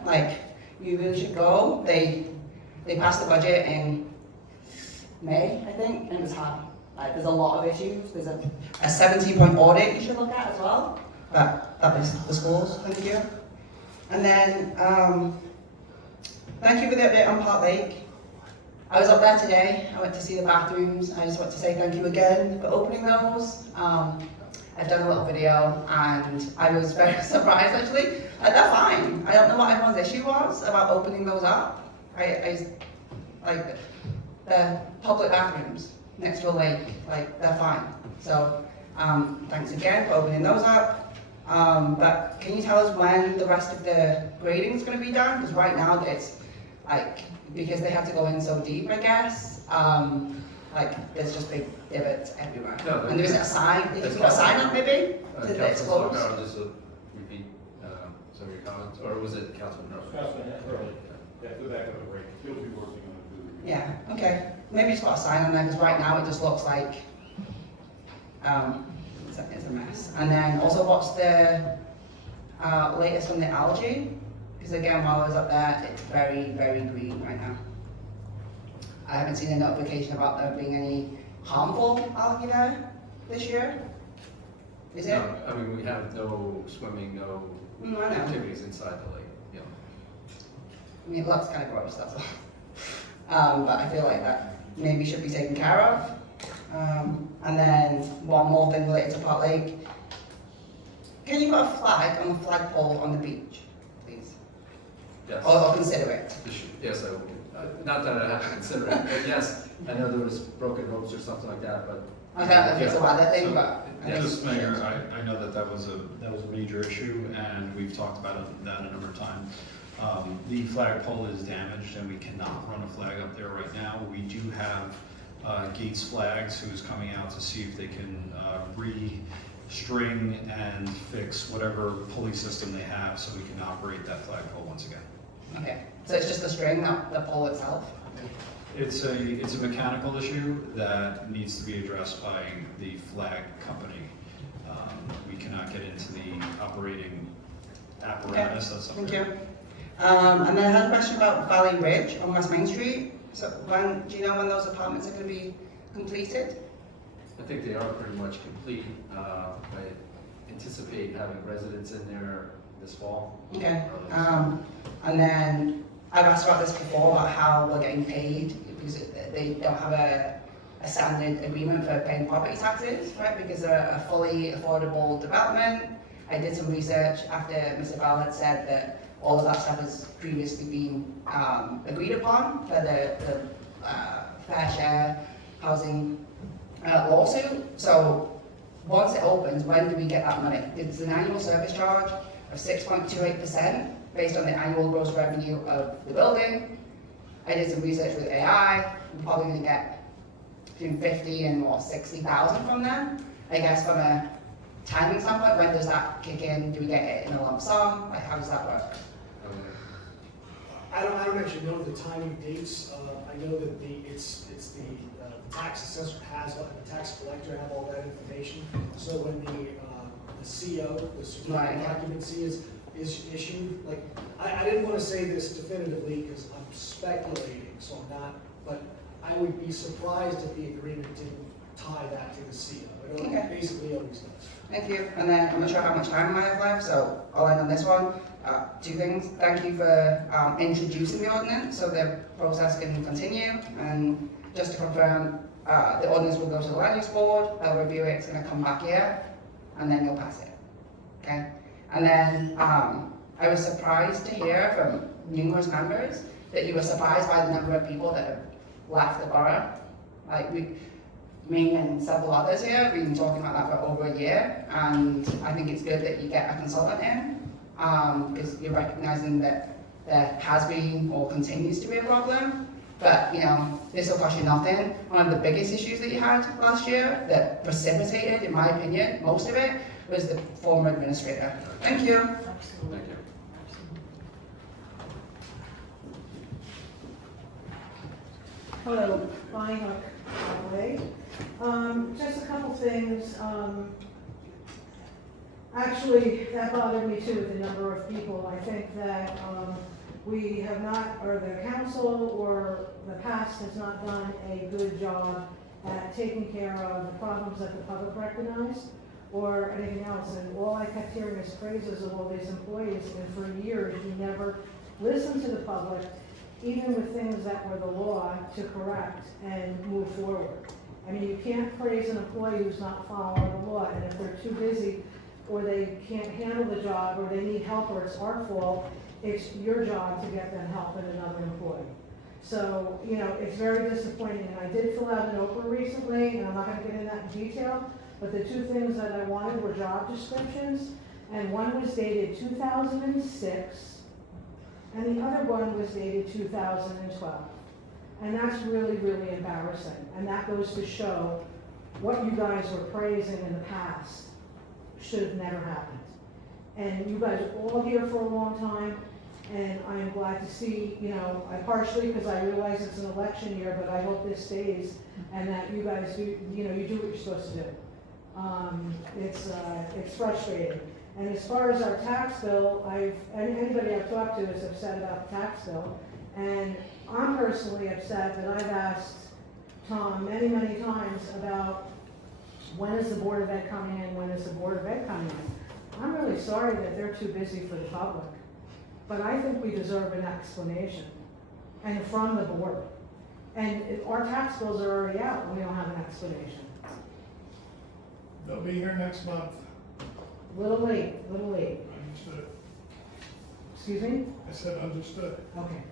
you really should go. They passed the budget in May, I think, and it was hard. Like, there's a lot of issues. There's a 17-point audit you should look at as well. But that was the schools, thank you. And then, thank you for the update on Park Lake. I was up there today. I went to see the bathrooms. I just want to say thank you again for opening those. I've done a little video and I was very surprised actually. They're fine. I don't know what everyone's issue was about opening those up. I like the public bathrooms next to a lake, like they're fine. So thanks again for opening those up. But can you tell us when the rest of the grading is going to be done? Because right now it's like, because they have to go in so deep, I guess. Like there's just big divots everywhere. No, and there isn't a sign. If you put a sign up, maybe that it's closed. Councilman Slockbower, just to repeat some of your comments, or was it Councilman Hurley? Councilman Hurley. Yeah, go back on the break. He'll be working on it. Yeah. Okay. Maybe just put a sign on there because right now it just looks like it's a mess. And then also, what's the latest on the algae? Because again, while I was up there, it's very, very green right now. I haven't seen a notification about there being any harmful algae there this year. Is it? No, I mean, we have no swimming, no I know. activities inside the lake, yeah. I mean, it looks kind of gross, that's all. But I feel like that maybe should be taken care of. And then one more thing related to Park Lake. Can you put a flag on the flagpole on the beach, please? Yes. Or consider it? Yes, I will. Not that I have to consider it, but yes, I know there was broken ropes or something like that, but. I don't know if it's a weather thing, but. Just Mayor, I know that was a major issue, and we've talked about that a number of times. The flagpole is damaged, and we cannot run a flag up there right now. We do have Gates Flags, who is coming out to see if they can re-string and fix whatever pulley system they have, so we can operate that flagpole once again. Okay, so it's just the string, not the pole itself? It's a mechanical issue that needs to be addressed by the flag company. We cannot get into the operating apparatus. Okay. That's up Thank there. you. And then I had a question about Valley Ridge on West Main Street. So do you know when those apartments are going to be completed? I think they are pretty much complete. I anticipate having residents in there this fall. Okay. And then I've asked about this before, about how we're getting paid, because they don't have a standard agreement for paying property taxes, right? Because they're a fully affordable development. I did some research after Mr. Bell had said that all of that stuff has previously been agreed upon for the fair share housing lawsuit. So once it opens, when do we get that money? It's an annual service charge of 6.28% based on the annual gross revenue of the building. I did some research with AI. I'm probably going to get between 50 and 60,000 from them. I guess from a timing standpoint, when does that kick in? Do we get it in a lump sum? Like, how does that work? I don't actually know the timing dates. I know that it's the tax assessor has, and the tax collector have all that information. So when the CO, the certificate of occupancy is issued, like, I didn't want to say this definitively because I'm speculating, so I'm not, but I would be surprised if the agreement didn't tie that to the CO. It basically always does. Thank you. And then I'm not sure how much time I have left, so I'll end on this one. Two things. Thank you for introducing the ordinance so the process can continue. And just to confirm, the ordinance will go to the land use board, they'll review it, it's going to come back here, and then you'll pass it. Okay? And then I was surprised to hear from numerous members that you were surprised by the number of people that have left the borough. Like me and several others here have been talking about that for over a year, and I think it's good that you get a consultant in, because you're recognizing that there has been or continues to be a problem. But, you know, this will cost you nothing. One of the biggest issues that you had last year that precipitated, in my opinion, most of it, was the former administrator. Thank you. Thank you. Hello, Bonnie Hook, Rockaway. Just a couple things. Actually, that bothered me too, the number of people. I think that we have not, or the council or the past has not done a good job at taking care of the problems that the public recognized or anything else. And all I kept hearing is praises of all these employees, and for years, you never listened to the public, even with things that were the law, to correct and move forward. I mean, you can't praise an employee who's not following the law, and if they're too busy, or they can't handle the job, or they need help, or it's our fault, it's your job to get them help and another employee. So, you know, it's very disappointing, and I did fill out an OPRA recently, and I'm not gonna get into that in detail, but the two things that I wanted were job descriptions, and one was dated 2006, and the other one was dated 2012. And that's really, really embarrassing, and that goes to show what you guys were praising in the past should have never happened. And you guys are all here for a long time, and I am glad to see, you know, I partially, because I realize it's an election year, but I hope this stays, and that you guys do, you know, you do what you're supposed to do. It's frustrating. And as far as our tax bill, anybody I've talked to is upset about the tax bill, and I'm personally upset that I've asked Tom many, many times about when is the Board of Ed coming in, when is the Board of Ed coming in. I'm really sorry that they're too busy for the public, but I think we deserve an explanation, and from the board. And if our tax bills are already out, and we don't have an explanation. They'll be here next month. Little late, little late. Understood. Excuse me? I said understood. Okay.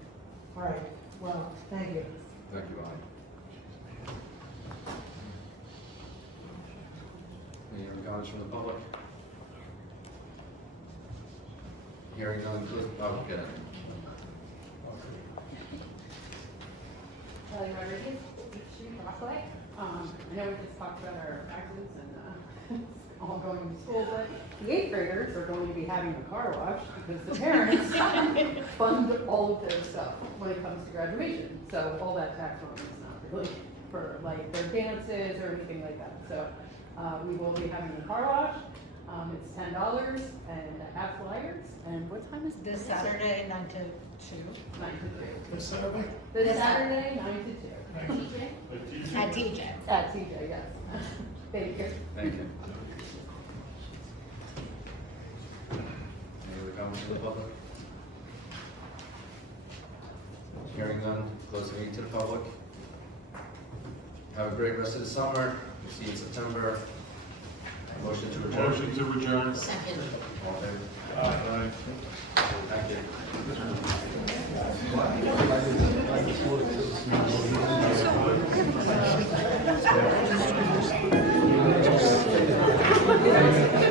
All right. Well, thank you. Thank you, Bonnie. Any other comments from the public? Hearing none, close the public hearing. Hurley, Rockaway. I know we just talked about our accidents and all going to school, but the 8th graders are going to be having a car wash because the parents fund all of their stuff when it comes to graduation. So all that tax money is not really for like their dances or anything like that. So we will be having a car wash. It's $10 and a half flyers. And what time is This Saturday, 9 to 2. 9 to 2. This Saturday? This Saturday, 9 to 2. At TJ. At TJ, yes. Thank you. Thank you. Any other comments from the public? Hearing none, close the meeting to the public. Have a great rest of the summer. We'll see you in September. Motion to adjourn. Motion to adjourn. Second. All in favor? Aye. Thank you.